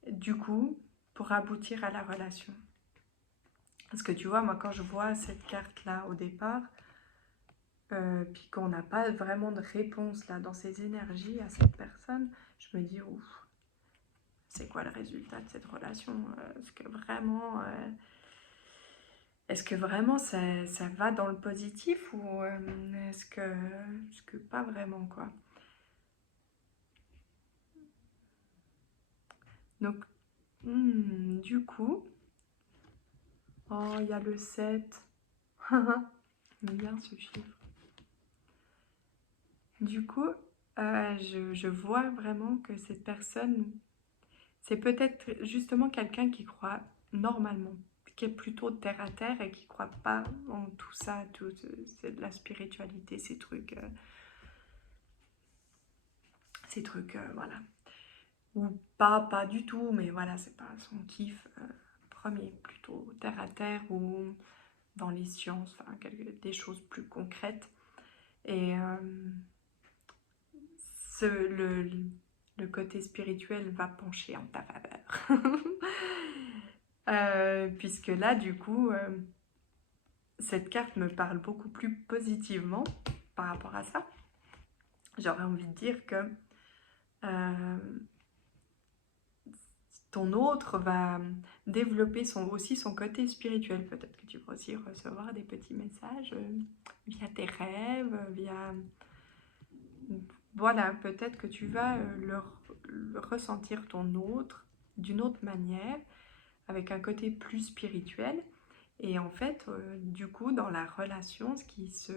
Du coup, pour aboutir à la relation. Parce que tu vois, moi, quand je vois cette carte-là au départ, puis qu'on n'a pas vraiment de réponse là dans ces énergies à cette personne, je me dis, ouf, c'est quoi le résultat de cette relation? Est-ce que vraiment ça va dans le positif ou est-ce que pas vraiment, quoi? Donc, du coup, oh, il y a le 7. J'aime bien ce chiffre. Du coup, je vois vraiment que cette personne, c'est peut-être justement quelqu'un qui croit normalement, qui est plutôt terre à terre et qui croit pas en tout ça, c'est de la spiritualité, ces trucs, voilà. Ou pas du tout, mais voilà, c'est pas son kiff premier, plutôt terre à terre ou dans les sciences, enfin, des choses plus concrètes. Et le côté spirituel va pencher en ta faveur. Puisque là, du coup, cette carte me parle beaucoup plus positivement par rapport à ça. J'aurais envie de dire que ton autre va développer aussi son côté spirituel. Peut-être que tu vas aussi recevoir des petits messages via tes rêves, via... Voilà, peut-être que tu vas le ressentir ton autre d'une autre manière, avec un côté plus spirituel. Et en fait, du coup, dans la relation, ce qui se...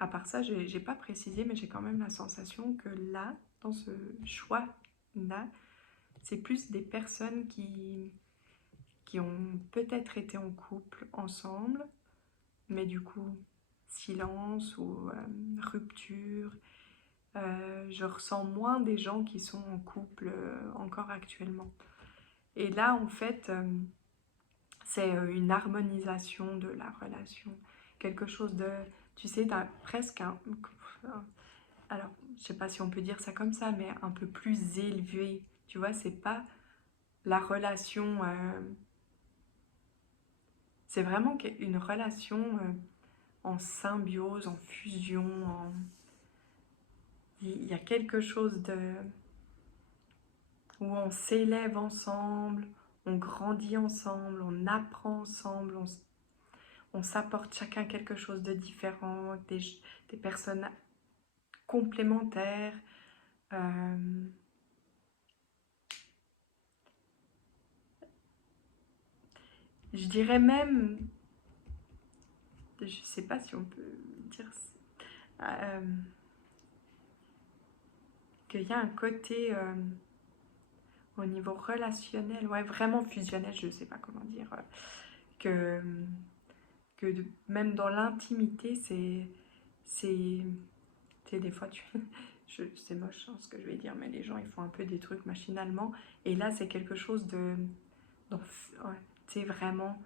À part ça, j'ai pas précisé, mais j'ai quand même la sensation que là, dans ce choix-là, c'est plus des personnes qui ont peut-être été en couple ensemble, mais du coup, silence ou rupture. Je ressens moins des gens qui sont en couple encore actuellement. Et là, en fait, c'est une harmonisation de la relation. Quelque chose de, tu sais, presque un... Alors, je sais pas si on peut dire ça comme ça, mais un peu plus élevé. Tu vois, c'est pas la relation... c'est vraiment une relation en symbiose, en fusion, il y a quelque chose de... où on s'élève ensemble, on grandit ensemble, on apprend ensemble, on s'apporte chacun quelque chose de différent, des personnes complémentaires. Je dirais même, je ne sais pas si on peut dire qu'il y a un côté au niveau relationnel, ouais, vraiment fusionnel, je ne sais pas comment dire, que même dans l'intimité, c'est Tu sais, des fois, c'est moche hein, ce que je vais dire, mais les gens, ils font un peu des trucs machinalement. Et là, c'est quelque chose de... Ouais, c'est vraiment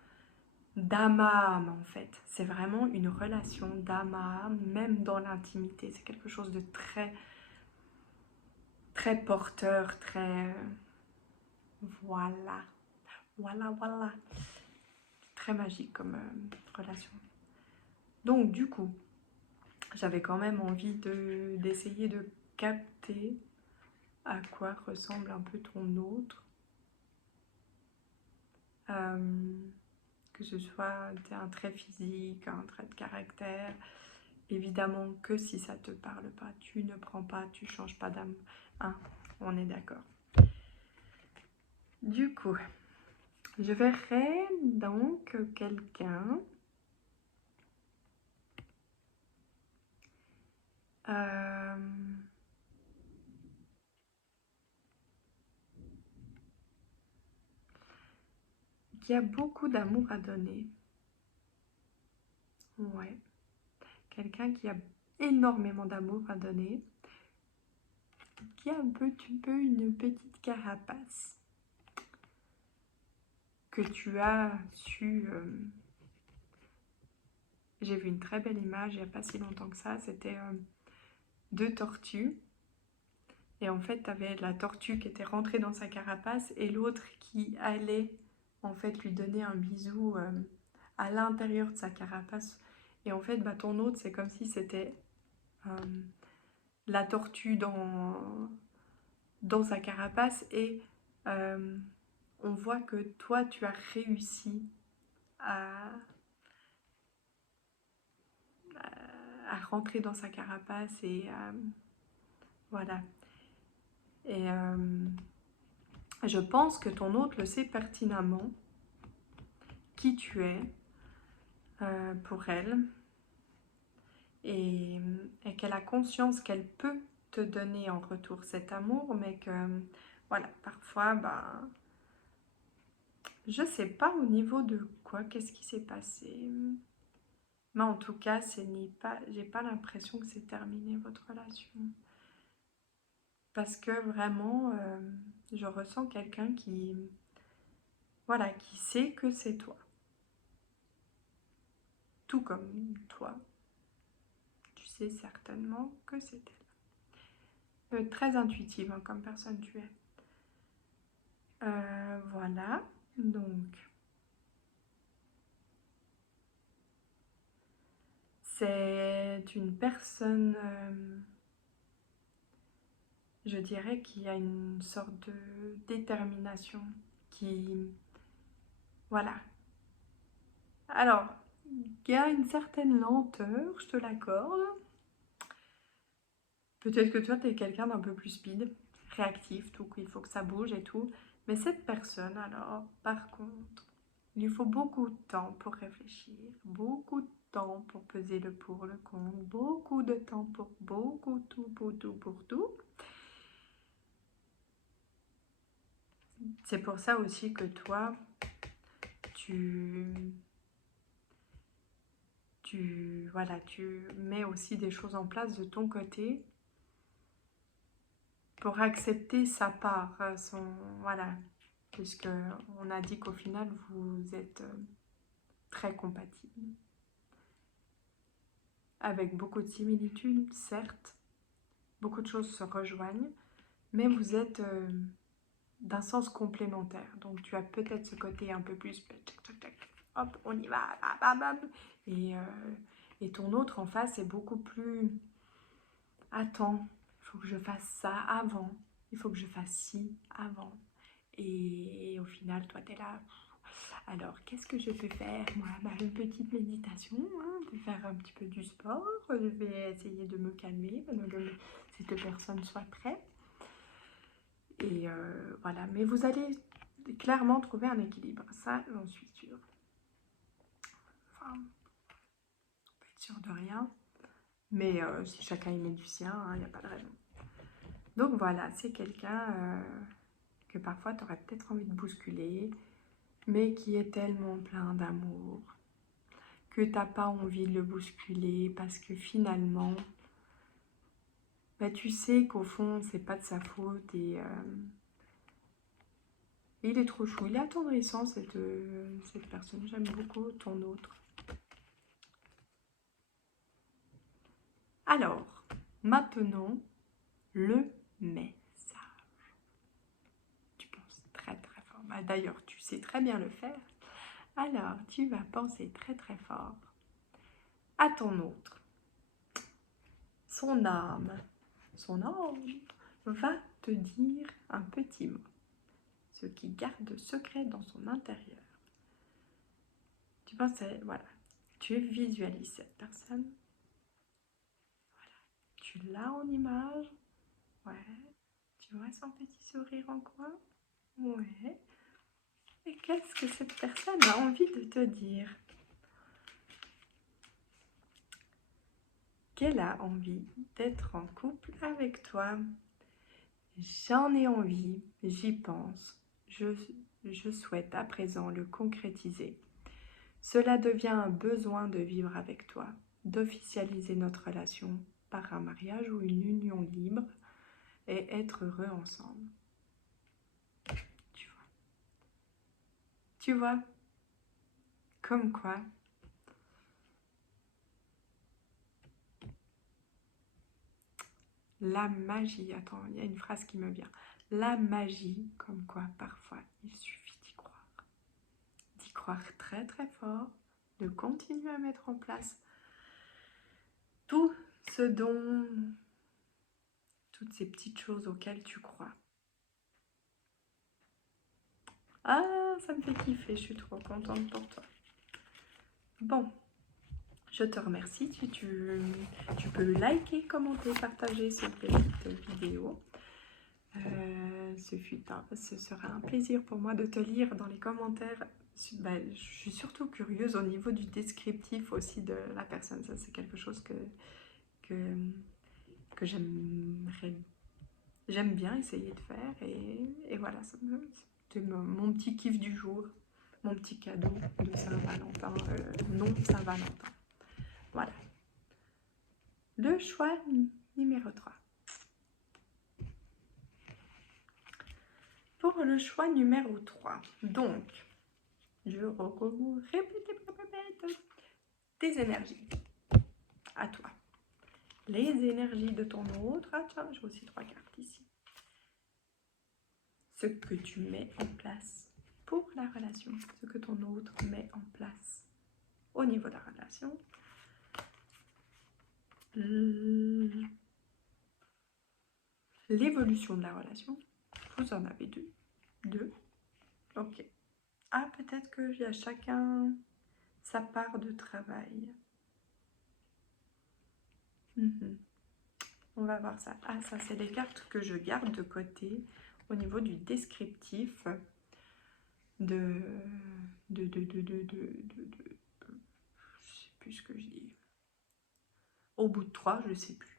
d'âme à âme, en fait. C'est vraiment une relation d'âme à âme, même dans l'intimité. C'est quelque chose de très, très porteur, très... Voilà. Voilà. Très magique comme relation. Donc, du coup, j'avais quand même envie d'essayer de capter à quoi ressemble un peu ton autre. Que ce soit un trait physique, un trait de caractère. Évidemment que si ça te parle pas, tu ne prends pas, tu changes pas d'âme. Hein, on est d'accord. Du coup, je verrai donc quelqu'un qui a beaucoup d'amour à donner. Ouais. Quelqu'un qui a énormément d'amour à donner, qui a un petit peu une petite carapace que tu as su... J'ai vu une très belle image il n'y a pas si longtemps que ça, c'était 2 tortues. Et en fait, tu avais la tortue qui était rentrée dans sa carapace et l'autre qui allait en fait lui donner un bisou à l'intérieur de sa carapace. Et en fait, bah, ton autre, c'est comme si c'était la tortue dans sa carapace et on voit que toi, tu as réussi à rentrer dans sa carapace et voilà. Et je pense que ton hôte le sait pertinemment qui tu es pour elle et qu'elle a conscience qu'elle peut te donner en retour cet amour, mais que voilà, parfois, bah, je sais pas au niveau de quoi, qu'est-ce qui s'est passé. Mais en tout cas, j'ai pas l'impression que c'est terminé votre relation. Parce que vraiment, je ressens quelqu'un voilà, qui sait que c'est toi. Tout comme toi, tu sais certainement que c'est elle. Très intuitive hein, comme personne tu es. Voilà, donc c'est une personne, je dirais, qui a une sorte de détermination, voilà. Alors, il y a une certaine lenteur, je te l'accorde. Peut-être que toi, tu es quelqu'un d'un peu plus speed, réactif, tout, qu'il faut que ça bouge et tout. Mais cette personne, alors, par contre, il lui faut beaucoup de temps pour réfléchir, beaucoup de temps pour peser le pour, le contre, beaucoup de temps pour beaucoup, tout, pour tout, pour tout. C'est pour ça aussi que toi, voilà, tu mets aussi des choses en place de ton côté pour accepter sa part, voilà, puisque on a dit qu'au final vous êtes très compatibles, avec beaucoup de similitudes, certes, beaucoup de choses se rejoignent, mais vous êtes d'un sens complémentaire. Donc tu as peut-être ce côté un peu plus, hop, on y va, bam, bam, et ton autre en face est beaucoup plus, attends, il faut que je fasse ça avant, il faut que je fasse ci avant. Et au final, toi, tu es là. Alors, qu'est-ce que je peux faire, moi? Bah, une petite méditation, hein, de faire un petit peu du sport. Je vais essayer de me calmer, pendant que cette personne soit prête. Et voilà, mais vous allez clairement trouver un équilibre, ça, j'en suis sûre. Enfin, on peut être sûr de rien, mais si chacun y met du sien, il n'y a pas de raison. Donc voilà, c'est quelqu'un que parfois tu aurais peut-être envie de bousculer, mais qui est tellement plein d'amour que tu n'as pas envie de le bousculer parce que finalement, bah, tu sais qu'au fond, c'est pas de sa faute et il est trop chou. Il est attendrissant, cette personne. J'aime beaucoup ton autre. Alors, maintenant, le message. Tu penses très très fort. Bah, d'ailleurs, tu sais très bien le faire. Alors, tu vas penser très très fort à ton autre. Son âme, son ange, va te dire un petit mot. Ce qui garde secret dans son intérieur. Tu penses, voilà, tu visualises cette personne. Voilà, tu l'as en image. Ouais. Tu vois son petit sourire en coin. Ouais. Et qu'est-ce que cette personne a envie de te dire? Qu'elle a envie d'être en couple avec toi. J'en ai envie, j'y pense. Je souhaite à présent le concrétiser. Cela devient un besoin de vivre avec toi, d'officialiser notre relation par un mariage ou une union libre et être heureux ensemble. Tu vois, comme quoi, la magie, attends, il y a une phrase qui me vient. La magie, comme quoi, parfois, il suffit d'y croire. D'y croire très très fort, de continuer à mettre en place tout ce dont, toutes ces petites choses auxquelles tu crois. Ah, ça me fait kiffer, je suis trop contente pour toi. Bon, je te remercie. Tu peux liker, commenter, partager cette petite vidéo. Ce sera un plaisir pour moi de te lire dans les commentaires. Ben, je suis surtout curieuse au niveau du descriptif aussi de la personne. Ça, c'est quelque chose que j'aime bien essayer de faire. Et voilà, c'était mon petit kiff du jour, mon petit cadeau de Saint-Valentin, non Saint-Valentin. Voilà. Le choix numéro 3. Pour le choix numéro 3, donc, je répète tes énergies à toi. Les énergies de ton autre. Ah tiens, j'ai aussi 3 cartes ici. Ce que tu mets en place pour la relation, ce que ton autre met en place au niveau de la relation. L'évolution de la relation. Vous en avez deux. Ok. Ah, peut-être qu'il y a chacun sa part de travail. On va voir ça. Ah, ça, c'est les cartes que je garde de côté au niveau du descriptif je sais plus ce que je dis. Au bout de 3, je ne sais plus.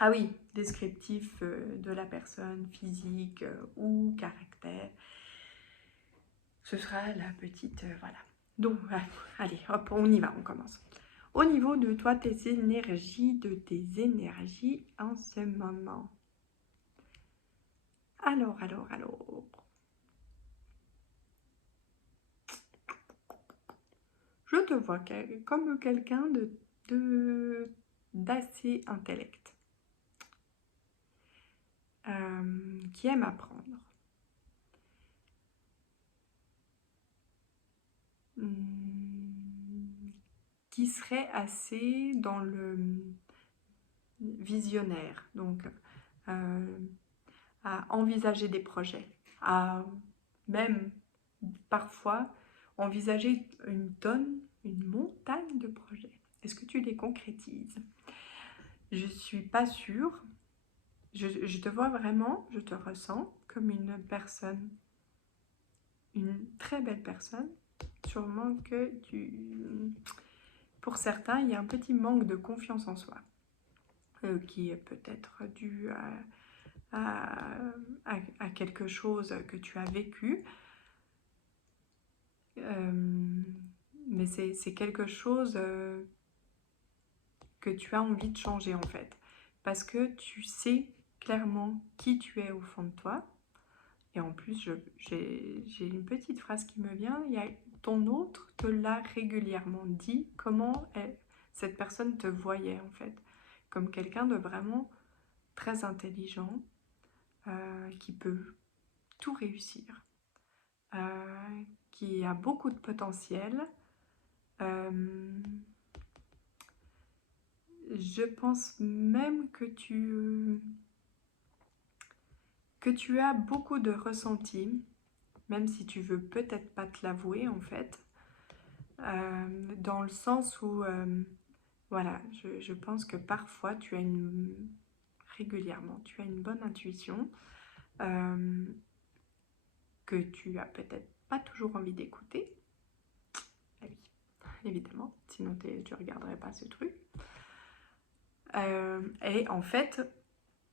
Ah oui, descriptif de la personne, physique ou caractère. Ce sera la petite, voilà. Donc, allez, hop, on y va, on commence. Au niveau de toi, tes énergies en ce moment. Alors. Je te vois comme quelqu'un d'assez intellect, qui aime apprendre. Qui serait assez dans le visionnaire, donc à envisager des projets, à même parfois envisager une montagne de projets. Est-ce que tu les concrétises? Je ne suis pas sûre. Je te vois vraiment, je te ressens comme une personne, une très belle personne. Sûrement que pour certains, il y a un petit manque de confiance en soi, qui est peut-être dû à quelque chose que tu as vécu. Mais c'est quelque chose que tu as envie de changer en fait. parce que tu sais clairement qui tu es au fond de toi. Et en plus, j'ai une petite phrase qui me vient, ton autre te l'a régulièrement dit, cette personne te voyait en fait, comme quelqu'un de vraiment très intelligent, qui peut tout réussir, qui a beaucoup de potentiel. Je pense même que tu as beaucoup de ressentis, même si tu veux peut-être pas te l'avouer en fait, dans le sens où, voilà, je pense que parfois régulièrement, tu as une bonne intuition, que tu as peut-être pas toujours envie d'écouter. Ah oui, évidemment, sinon tu regarderais pas ce truc. Et en fait,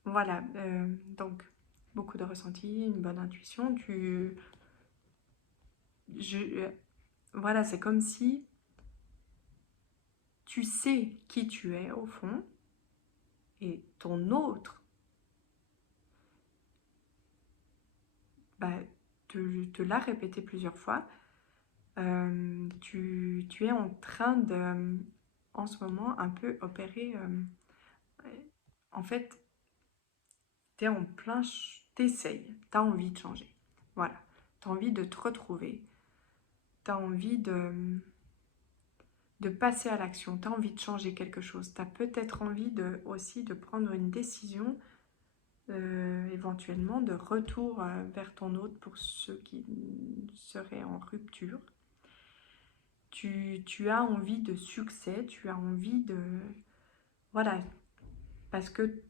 voilà, donc beaucoup de ressentis, une bonne intuition, voilà, c'est comme si tu sais qui tu es au fond, et ton autre te l'a répété plusieurs fois. Tu es en train de, en ce moment, un peu opérer. En fait, tu es en plein. T'essayes, tu as envie de changer. Voilà. Tu as envie de te retrouver. Tu as envie de passer à l'action. Tu as envie de changer quelque chose. Tu as peut-être envie aussi de prendre une décision, éventuellement de retour vers ton autre pour ceux qui seraient en rupture. Tu as envie de succès, tu as envie de... Voilà, parce que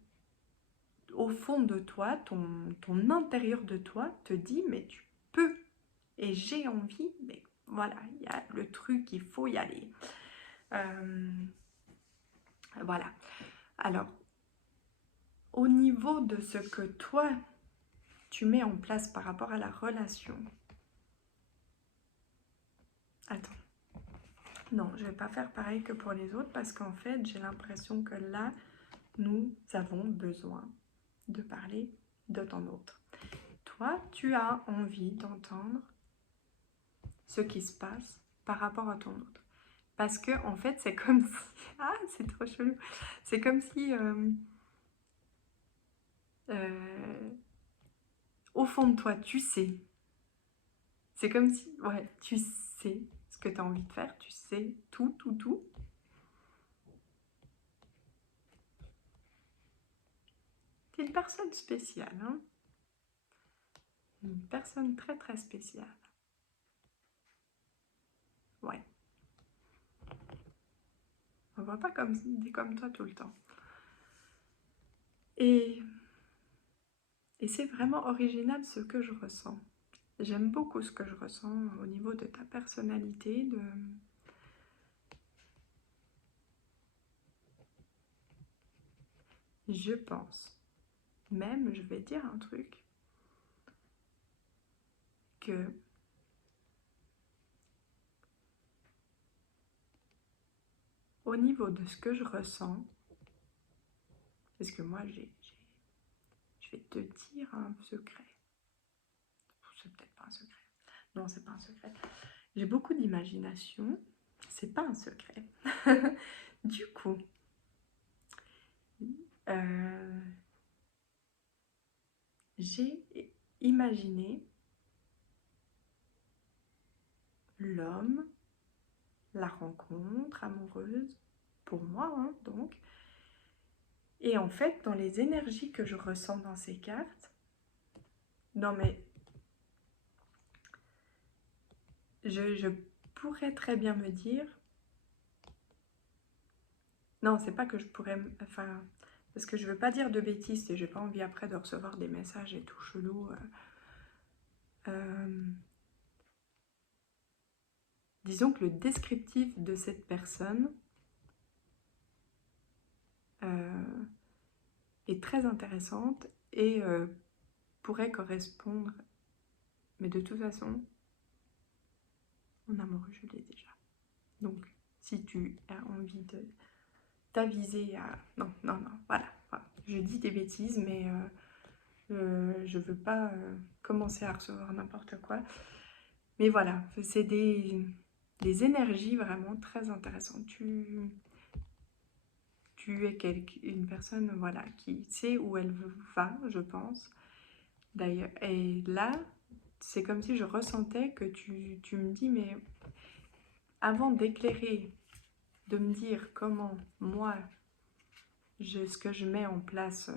au fond de toi, ton intérieur de toi te dit, mais tu peux, et j'ai envie, mais voilà, il y a le truc, il faut y aller. Voilà. Alors, au niveau de ce que toi, tu mets en place par rapport à la relation... Attends. Non, je ne vais pas faire pareil que pour les autres, parce qu'en fait, j'ai l'impression que là, nous avons besoin de parler de ton autre. Toi, tu as envie d'entendre ce qui se passe par rapport à ton autre. Parce que, en fait, c'est comme si... Ah, c'est trop chelou. C'est comme si... au fond de toi, tu sais. C'est comme si... Ouais, tu sais ce que tu as envie de faire. Tu sais tout, tout, tout. Tu es une personne spéciale, hein. Une personne très, très spéciale. Ouais. On ne voit pas comme toi tout le temps. Et c'est vraiment original ce que je ressens. J'aime beaucoup ce que je ressens au niveau de ta personnalité, Je pense, même, je vais dire un truc, que au niveau de ce que je ressens, parce que moi, je vais te dire un secret. C'est peut-être pas un secret. Non, c'est pas un secret. J'ai beaucoup d'imagination. C'est pas un secret. Du coup, j'ai imaginé l'homme, la rencontre amoureuse, pour moi, hein, donc. Et en fait, dans les énergies que je ressens dans ces cartes, non mais je pourrais très bien me dire... Non, c'est pas que je pourrais... Enfin, parce que je veux pas dire de bêtises et j'ai pas envie après de recevoir des messages et tout chelou. Disons que le descriptif de cette personne est très intéressante et pourrait correspondre. Mais de toute façon, mon amoureux, je l'ai déjà. Donc, si tu as envie t'aviser à... Non, non, non, voilà. Je dis des bêtises, mais je veux pas commencer à recevoir n'importe quoi. Mais voilà, c'est des énergies vraiment très intéressantes. Tu es une personne, voilà, qui sait où elle va, je pense. D'ailleurs, et là, c'est comme si je ressentais que tu me dis, mais avant d'éclairer, de me dire comment moi, ce que je mets en place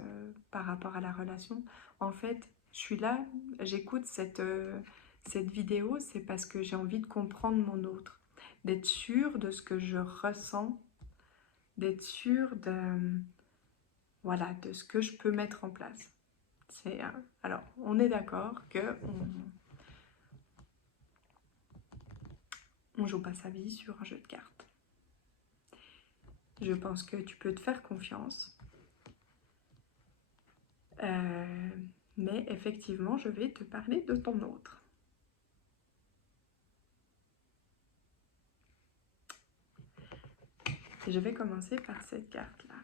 par rapport à la relation, en fait, je suis là, j'écoute cette vidéo, c'est parce que j'ai envie de comprendre mon autre, d'être sûre de ce que je ressens, d'être sûre de, voilà, de ce que je peux mettre en place. Alors, on est d'accord que on joue pas sa vie sur un jeu de cartes. Je pense que tu peux te faire confiance. Mais effectivement, je vais te parler de ton autre. Je vais commencer par cette carte-là.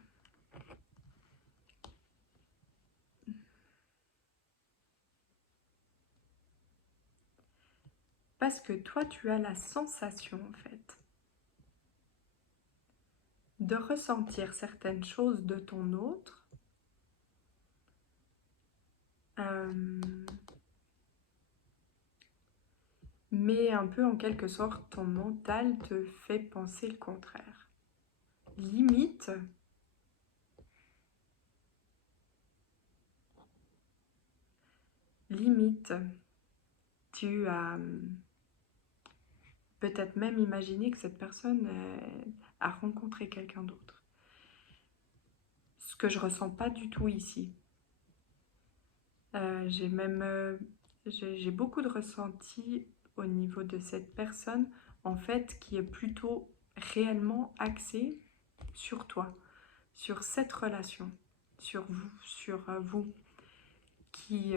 Parce que toi, tu as la sensation, en fait, de ressentir certaines choses de ton autre, mais un peu en quelque sorte, ton mental te fait penser le contraire. Limite, tu as peut-être même imaginé que cette personne a rencontré quelqu'un d'autre. Ce que je ressens pas du tout ici. J'ai beaucoup de ressenti au niveau de cette personne, en fait, qui est plutôt réellement axée sur toi, sur cette relation, sur vous, qui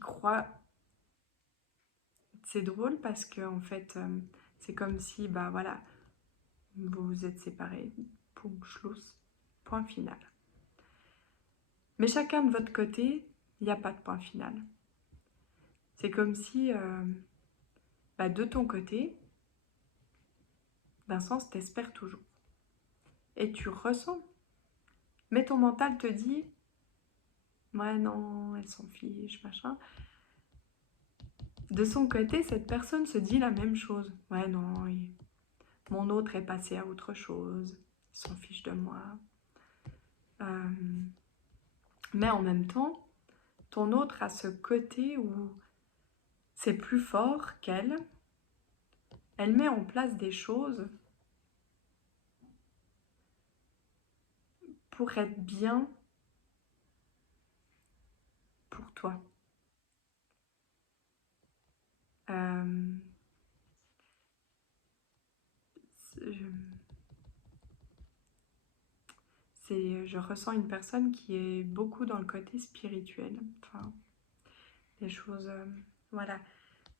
croit. C'est drôle parce que en fait, c'est comme si, bah voilà, vous vous êtes séparés, point Schluss, point final. Mais chacun de votre côté, il n'y a pas de point final. C'est comme si, bah, de ton côté, d'un sens, t'espères toujours. Et tu ressens. Mais ton mental te dit, ouais, non, elle s'en fiche, machin. De son côté, cette personne se dit la même chose. Ouais, non, mon autre est passé à autre chose, il s'en fiche de moi. Mais en même temps, ton autre a ce côté où c'est plus fort qu'elle. Elle met en place des choses pour être bien pour toi. Je ressens une personne qui est beaucoup dans le côté spirituel. Enfin, des choses... voilà.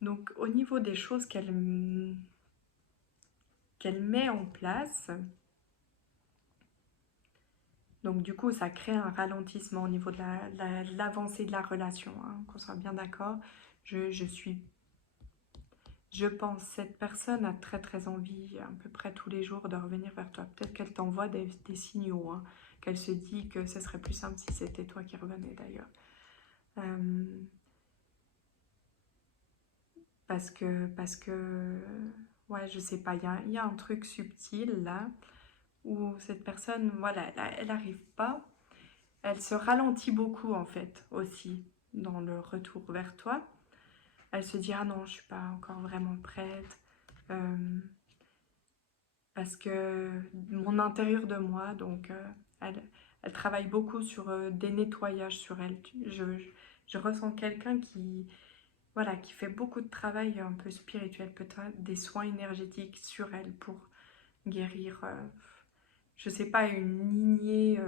Donc, au niveau des choses qu'elle met en place, donc du coup, ça crée un ralentissement au niveau de l'avancée de la relation, hein, qu'on soit bien d'accord. Je pense cette personne a très très envie, à peu près tous les jours, de revenir vers toi. Peut-être qu'elle t'envoie des signaux, hein, qu'elle se dit que ce serait plus simple si c'était toi qui revenais d'ailleurs. Parce que, ouais, je sais pas, il y a un truc subtil là, où cette personne, voilà, elle n'arrive pas, elle se ralentit beaucoup en fait, aussi, dans le retour vers toi. Elle se dit, ah non, je suis pas encore vraiment prête, parce que mon intérieur de moi, donc, elle travaille beaucoup sur des nettoyages sur elle. Je ressens quelqu'un qui... Voilà, qui fait beaucoup de travail un peu spirituel, peut-être des soins énergétiques sur elle pour guérir, je sais pas, une lignée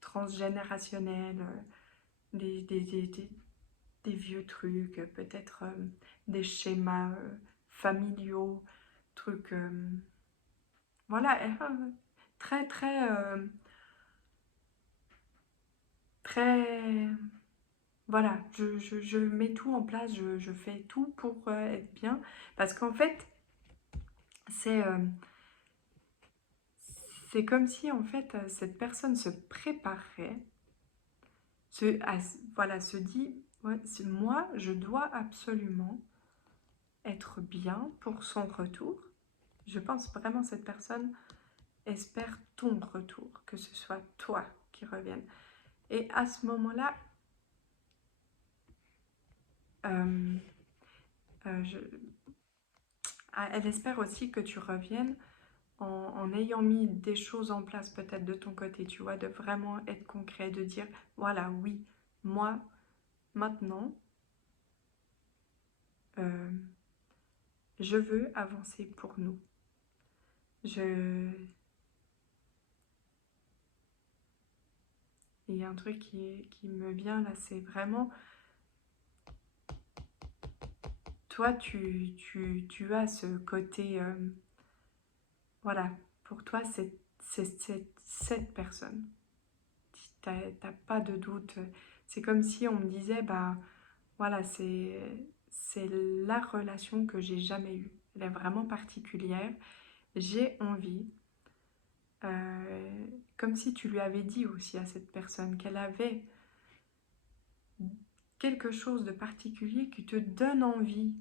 transgénérationnelle, des vieux trucs, peut-être des schémas familiaux, trucs voilà, très, très, très, voilà, je mets tout en place, je fais tout pour être bien, parce qu'en fait, c'est c'est comme si, en fait, cette personne se préparait, voilà, se dit, ouais, moi, je dois absolument être bien pour son retour. Je pense vraiment que cette personne espère ton retour, que ce soit toi qui revienne. Et à ce moment-là, euh, euh, je- elle espère aussi que tu reviennes en ayant mis des choses en place peut-être de ton côté, tu vois, de vraiment être concret, de dire, voilà, oui, moi, maintenant, euh, je veux avancer pour nous. Je... Il y a un truc qui me vient là, c'est vraiment, toi, tu as ce côté, voilà, pour toi, c'est cette personne. T'as pas de doute. C'est comme si on me disait, bah voilà, c'est la relation que j'ai jamais eue. Elle est vraiment particulière. J'ai envie, comme si tu lui avais dit aussi à cette personne qu'elle avait quelque chose de particulier qui te donne envie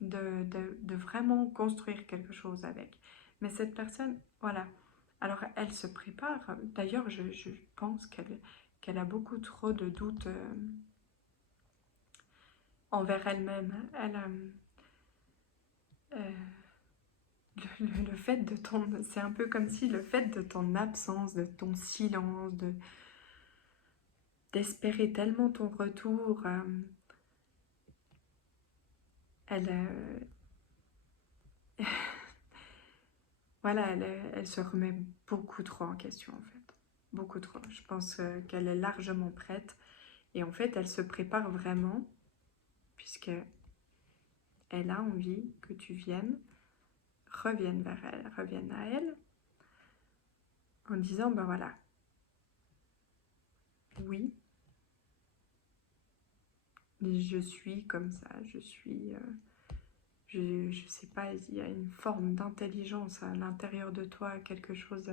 de vraiment construire quelque chose avec. Mais cette personne, voilà. Alors, elle se prépare. D'ailleurs, je pense qu'elle a beaucoup trop de doutes envers elle-même. Euh, le fait de ton... C'est un peu comme si le fait de ton absence, de ton silence, d'espérer tellement ton retour, elle... voilà, elle se remet beaucoup trop en question en fait. Beaucoup trop. Je pense qu'elle est largement prête. Et en fait, elle se prépare vraiment, puisque elle a envie que tu reviennes vers elle, reviennes à elle, en disant, ben voilà, oui, je suis comme ça, je suis... je sais pas, il y a une forme d'intelligence à l'intérieur de toi, quelque chose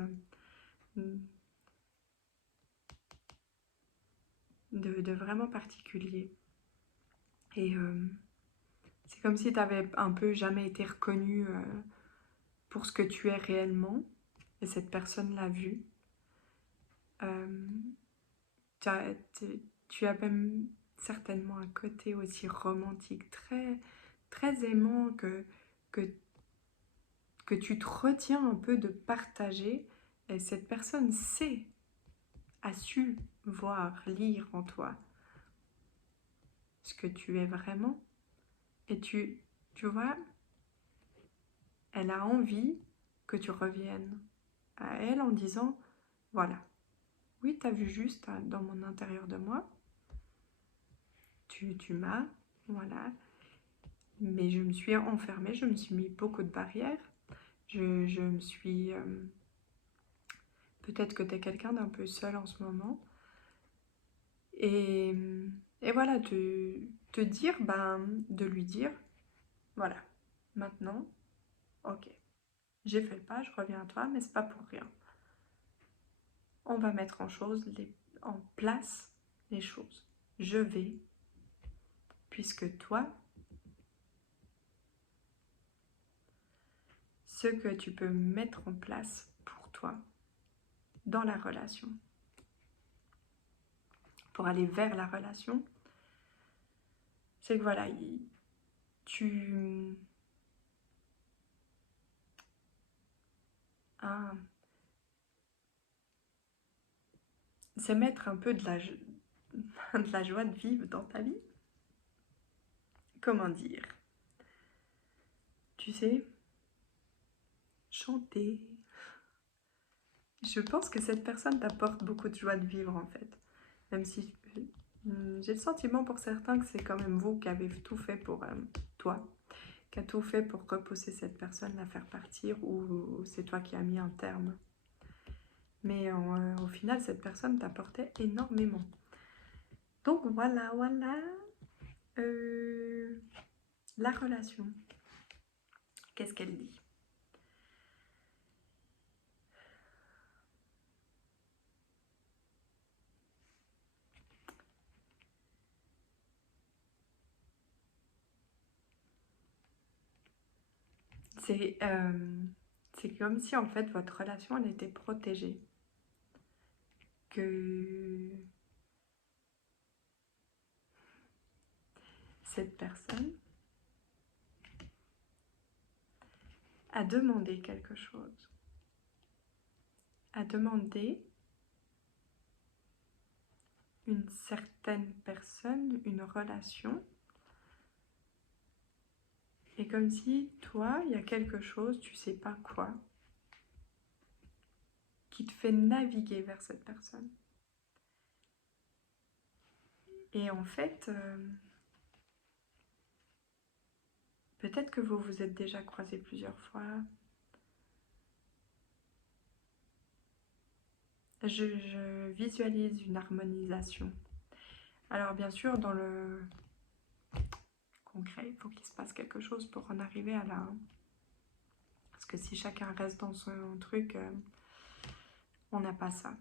de vraiment particulier. Et c'est comme si tu avais un peu jamais été reconnu pour ce que tu es réellement, et cette personne l'a vu. Euh, tu as même certainement un côté aussi romantique, très, très aimant que, que tu te retiens un peu de partager. Et cette personne a su voir, lire en toi ce que tu es vraiment. Et tu vois, elle a envie que tu reviennes à elle en disant, voilà, oui, tu as vu juste dans mon intérieur de moi, tu m'as, voilà, mais je me suis enfermée, je me suis mis beaucoup de barrières, je me suis... peut-être que tu es quelqu'un d'un peu seul en ce moment, et, et voilà, te dire, ben, de lui dire, voilà, maintenant, ok, j'ai fait le pas, je reviens à toi, mais c'est pas pour rien. On va mettre en place les choses. Je vais, puisque toi, ce que tu peux mettre en place pour toi dans la relation, pour aller vers la relation, c'est que voilà, tu... Ah, c'est mettre un peu de la joie de vivre dans ta vie. Comment dire? Tu sais, chanter. Je pense que cette personne t'apporte beaucoup de joie de vivre en fait. Même si j'ai le sentiment pour certains que c'est quand même vous qui avez tout fait pour toi. qui a tout fait pour repousser cette personne, la faire partir, ou c'est toi qui as mis un terme. Mais au final, cette personne t'apportait énormément. Donc voilà, voilà. La relation. Qu'est-ce qu'elle dit? C'est comme si en fait votre relation elle était protégée. Que cette personne a demandé quelque chose. A demandé une certaine personne, une relation. Et comme si toi, il y a quelque chose, tu sais pas quoi, qui te fait naviguer vers cette personne. Et en fait, peut-être que vous vous êtes déjà croisés plusieurs fois. Je visualise une harmonisation. Alors bien sûr, dans le concret, il faut qu'il se passe quelque chose pour en arriver à là. Parce que si chacun reste dans son truc, on n'a pas ça.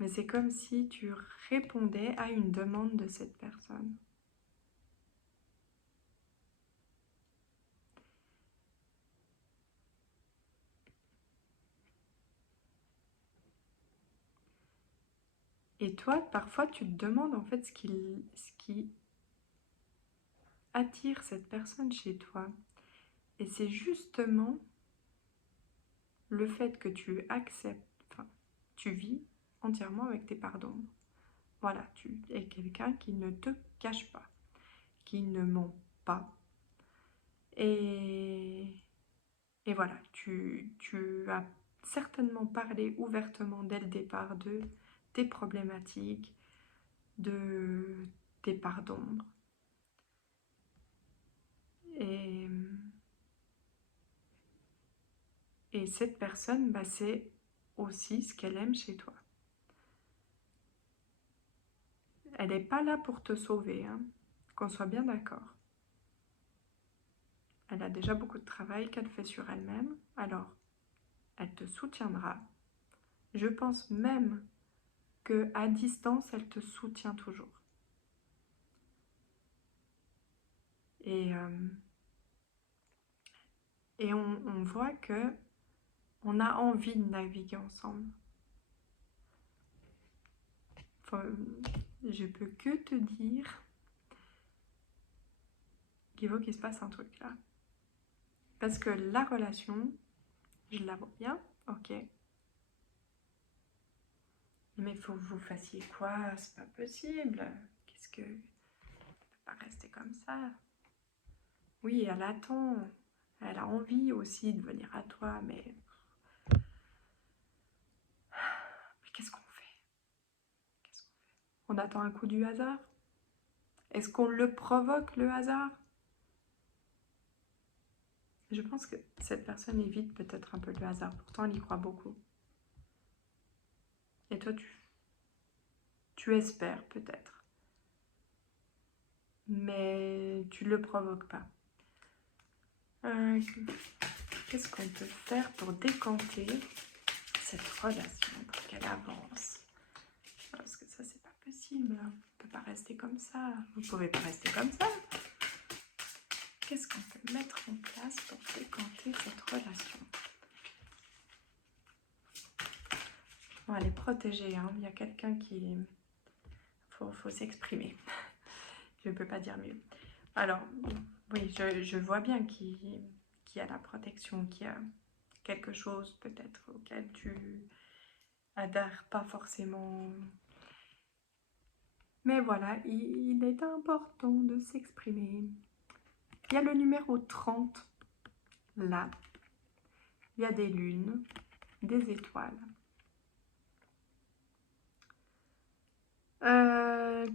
Mais c'est comme si tu répondais à une demande de cette personne. Et toi, parfois, tu te demandes en fait ce qui attire cette personne chez toi. Et c'est justement le fait que tu acceptes, enfin, tu vis entièrement avec tes parts d'ombre. Voilà, tu es quelqu'un qui ne te cache pas, qui ne ment pas. Et voilà, tu as certainement parlé ouvertement dès le départ de tes problématiques, de tes parts d'ombre. Et cette personne, bah, c'est aussi ce qu'elle aime chez toi. Elle n'est pas là pour te sauver, hein, qu'on soit bien d'accord. Elle a déjà beaucoup de travail qu'elle fait sur elle-même, alors elle te soutiendra. Je pense même qu'à distance, elle te soutient toujours. Et on voit que on a envie de naviguer ensemble. Je peux que te dire qu'il faut qu'il se passe un truc là. Parce que la relation, je la vois bien, ok. Mais il faut que vous fassiez quoi? C'est pas possible. Qu'est-ce que... Ça peut pas rester comme ça. Oui, elle attend. Elle a envie aussi de venir à toi, mais qu'est-ce qu'on fait? On attend un coup du hasard? Est-ce qu'on le provoque, le hasard? Je pense que cette personne évite peut-être un peu le hasard. Pourtant, elle y croit beaucoup. Et toi, tu espères peut-être. Mais tu ne le provoques pas. Qu'est-ce qu'on peut faire pour décanter cette relation pour qu'elle avance? Parce que ça, c'est pas possible. On ne peut pas rester comme ça. Vous ne pouvez pas rester comme ça. Qu'est-ce qu'on peut mettre en place pour décanter cette relation? On va les protéger. Hein. Il y a quelqu'un qui... faut s'exprimer. Je ne peux pas dire mieux. Alors, oui, je vois bien qu'il y a la protection, qu'il y a quelque chose peut-être auquel tu adhères pas forcément. Mais voilà, il est important de s'exprimer. Il y a le numéro 30, là. Il y a des lunes, des étoiles.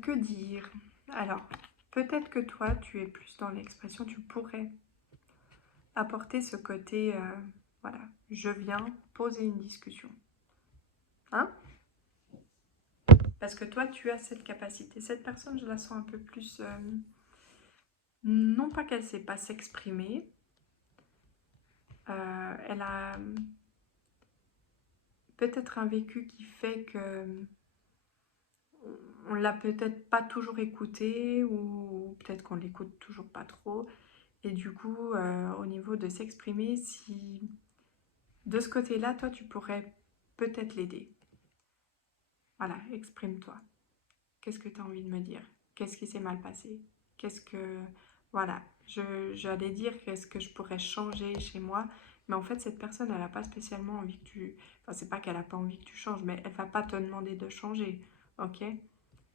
Que dire? Alors, peut-être que toi, tu es plus dans l'expression, tu pourrais apporter ce côté, voilà, je viens poser une discussion. Hein? Parce que toi, tu as cette capacité. Cette personne, je la sens un peu plus... non pas qu'elle ne sait pas s'exprimer. Elle a peut-être un vécu qui fait que on l'a peut-être pas toujours écouté ou peut-être qu'on l'écoute toujours pas trop. Et du coup, au niveau de s'exprimer, si de ce côté-là, toi, tu pourrais peut-être l'aider. Voilà, exprime-toi. Qu'est-ce que tu as envie de me dire? Qu'est-ce qui s'est mal passé? Qu'est-ce que... Voilà, j'allais dire qu'est-ce que je pourrais changer chez moi, mais en fait, cette personne, elle n'a pas spécialement envie que tu... Enfin, c'est pas qu'elle n'a pas envie que tu changes, mais elle va pas te demander de changer, ok?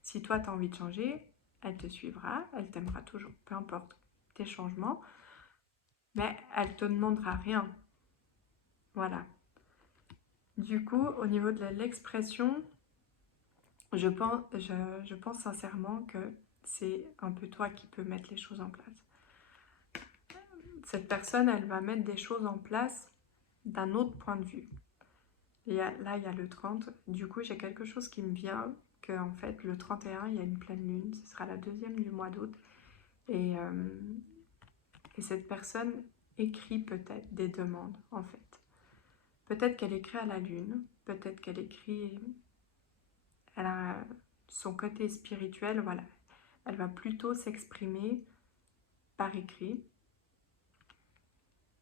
Si toi, tu as envie de changer, elle te suivra, elle t'aimera toujours, peu importe tes changements, mais elle te demandera rien. Voilà. Du coup, au niveau de l'expression, je pense sincèrement que c'est un peu toi qui peux mettre les choses en place. Cette personne, elle va mettre des choses en place d'un autre point de vue. Et là, il y a le 30. Du coup, j'ai quelque chose qui me vient, que en fait, le 31, il y a une pleine lune. Ce sera la 2e du mois d'août. Et cette personne écrit peut-être des demandes, en fait. Peut-être qu'elle écrit à la lune. Peut-être qu'elle écrit... Elle a son côté spirituel, voilà. Elle va plutôt s'exprimer par écrit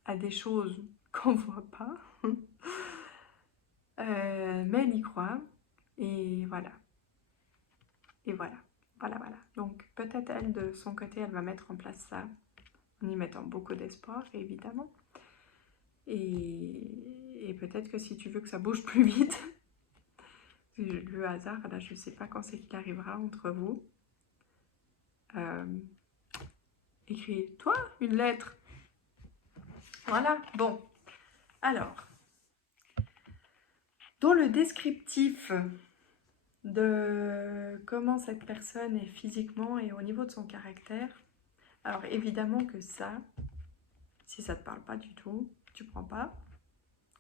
à des choses qu'on ne voit pas. Mais elle y croit. Et voilà. Et voilà. Voilà, voilà. Donc peut-être elle, de son côté, elle va mettre en place ça en y mettant beaucoup d'espoir, évidemment. Et peut-être que si tu veux que ça bouge plus vite, le hasard, là, je ne sais pas quand c'est qu'il arrivera entre vous. Écris-toi une lettre. Voilà, bon. Alors, dans le descriptif de comment cette personne est physiquement et au niveau de son caractère, alors évidemment que ça, si ça ne te parle pas du tout, tu prends pas,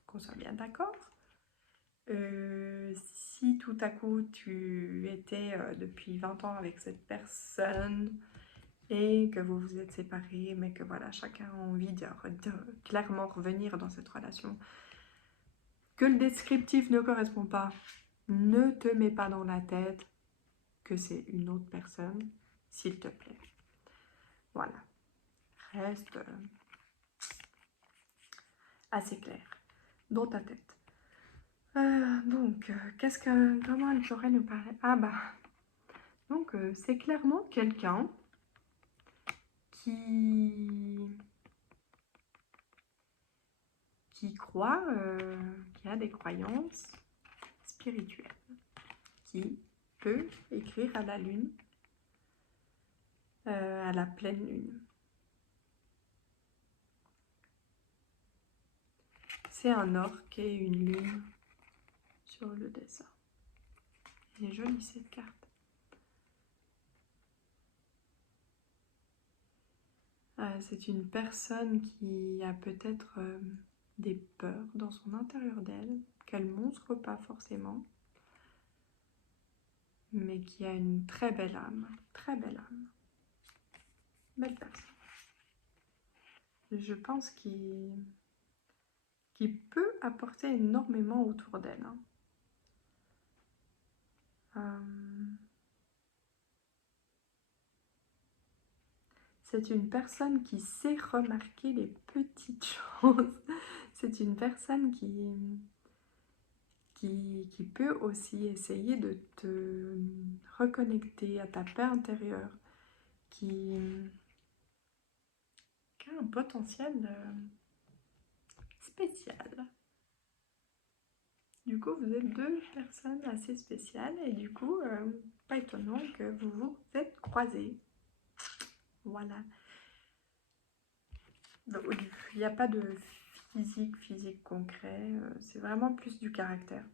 qu'on soit bien d'accord. Si tout à coup tu étais depuis 20 ans avec cette personne et que vous vous êtes séparés, mais que voilà, chacun a envie de clairement revenir dans cette relation, que le descriptif ne correspond pas, ne te mets pas dans la tête que c'est une autre personne, s'il te plaît. Voilà. Reste assez clair dans ta tête. Donc, comment elle pourrait nous parler? Ah bah, donc c'est clairement quelqu'un qui croit, qui a des croyances spirituelles, qui peut écrire à la lune, à la pleine lune. C'est un orque et une lune sur le dessin. Elle est jolie cette carte. C'est une personne qui a peut-être des peurs dans son intérieur d'elle, qu'elle ne montre pas forcément, mais qui a une très belle âme, belle personne. Je pense qu'il peut apporter énormément autour d'elle. C'est une personne qui sait remarquer les petites choses. C'est une personne qui peut aussi essayer de te reconnecter à ta paix intérieure, qui a un potentiel spécial. Du coup, vous êtes deux personnes assez spéciales et du coup, pas étonnant que vous vous êtes croisés. Voilà. Il n'y a pas de physique concret, c'est vraiment plus du caractère.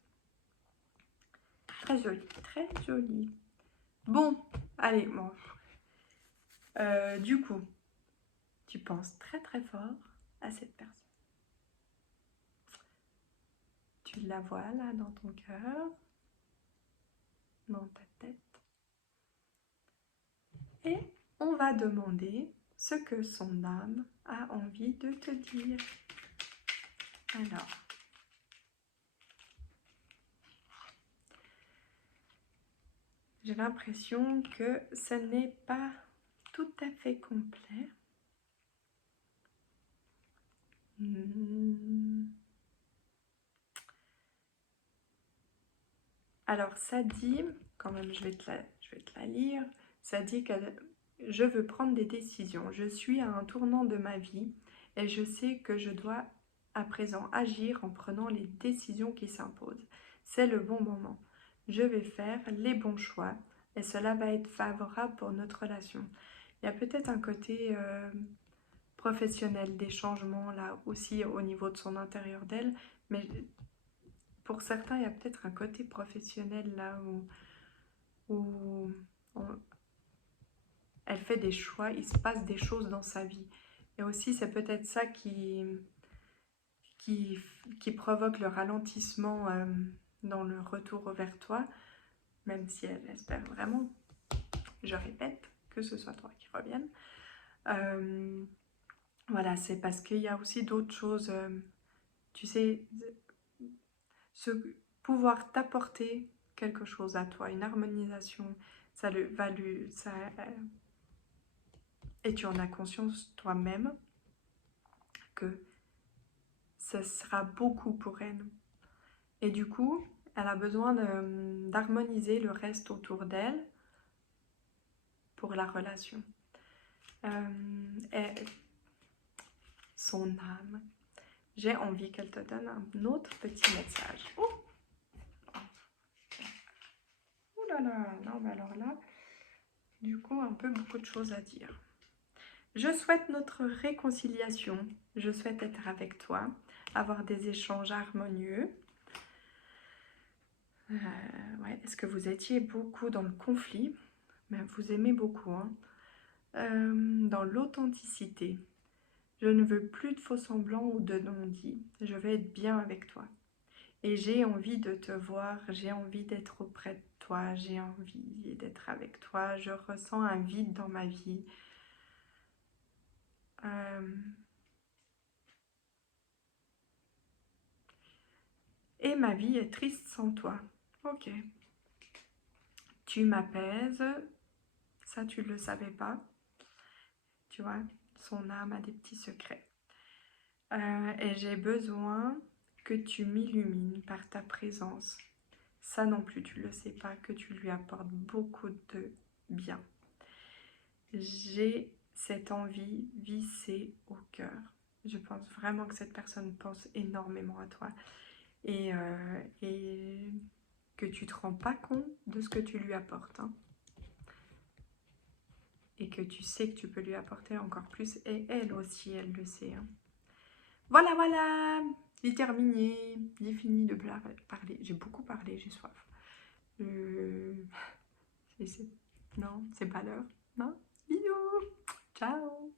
Très joli, très joli. Bon, allez, bon. Du coup, tu penses très très fort, à cette personne. Tu la vois là dans ton cœur, dans ta tête. Et on va demander ce que son âme a envie de te dire. Alors, j'ai l'impression que ce n'est pas tout à fait complet. Alors ça dit, quand même je vais te la lire, ça dit que je veux prendre des décisions. Je suis à un tournant de ma vie et je sais que je dois à présent agir en prenant les décisions qui s'imposent. C'est le bon moment. Je vais faire les bons choix et cela va être favorable pour notre relation. Il y a peut-être un côté professionnel, des changements là aussi au niveau de son intérieur d'elle, mais pour certains, il y a peut-être un côté professionnel là où elle fait des choix, il se passe des choses dans sa vie. Et aussi, c'est peut-être ça qui provoque le ralentissement dans le retour vers toi, même si elle espère vraiment, je répète, que ce soit toi qui revienne. Voilà, c'est parce qu'il y a aussi d'autres choses, tu sais, ce pouvoir t'apporter quelque chose à toi, une harmonisation, ça va lui, ça, et tu en as conscience toi-même que ce sera beaucoup pour elle. Et du coup, elle a besoin d'harmoniser le reste autour d'elle pour la relation. Et son âme, j'ai envie qu'elle te donne un autre petit message. Oh, oh là là, non mais alors là, du coup, un peu beaucoup de choses à dire. Je souhaite notre réconciliation. Je souhaite être avec toi, avoir des échanges harmonieux. Ouais. Est-ce que vous étiez beaucoup dans le conflit? Mais vous aimez beaucoup, hein. Dans l'authenticité. Je ne veux plus de faux semblants ou de non-dits. Je vais être bien avec toi. Et j'ai envie de te voir, j'ai envie d'être auprès de toi, j'ai envie d'être avec toi. Je ressens un vide dans ma vie. Et ma vie est triste sans toi. Ok. Tu m'apaises. Ça, tu ne le savais pas. Tu vois, son âme a des petits secrets. Et j'ai besoin que tu m'illumines par ta présence. Ça non plus, tu ne le sais pas, que tu lui apportes beaucoup de bien. J'ai cette envie vissée au cœur. Je pense vraiment que cette personne pense énormément à toi. Et que tu ne te rends pas compte de ce que tu lui apportes. Hein. Et que tu sais que tu peux lui apporter encore plus. Et elle aussi, elle le sait. Hein. Voilà, voilà, j'ai terminé, j'ai fini de parler. J'ai beaucoup parlé, j'ai soif. Non, c'est pas l'heure. Non, bisous, ciao.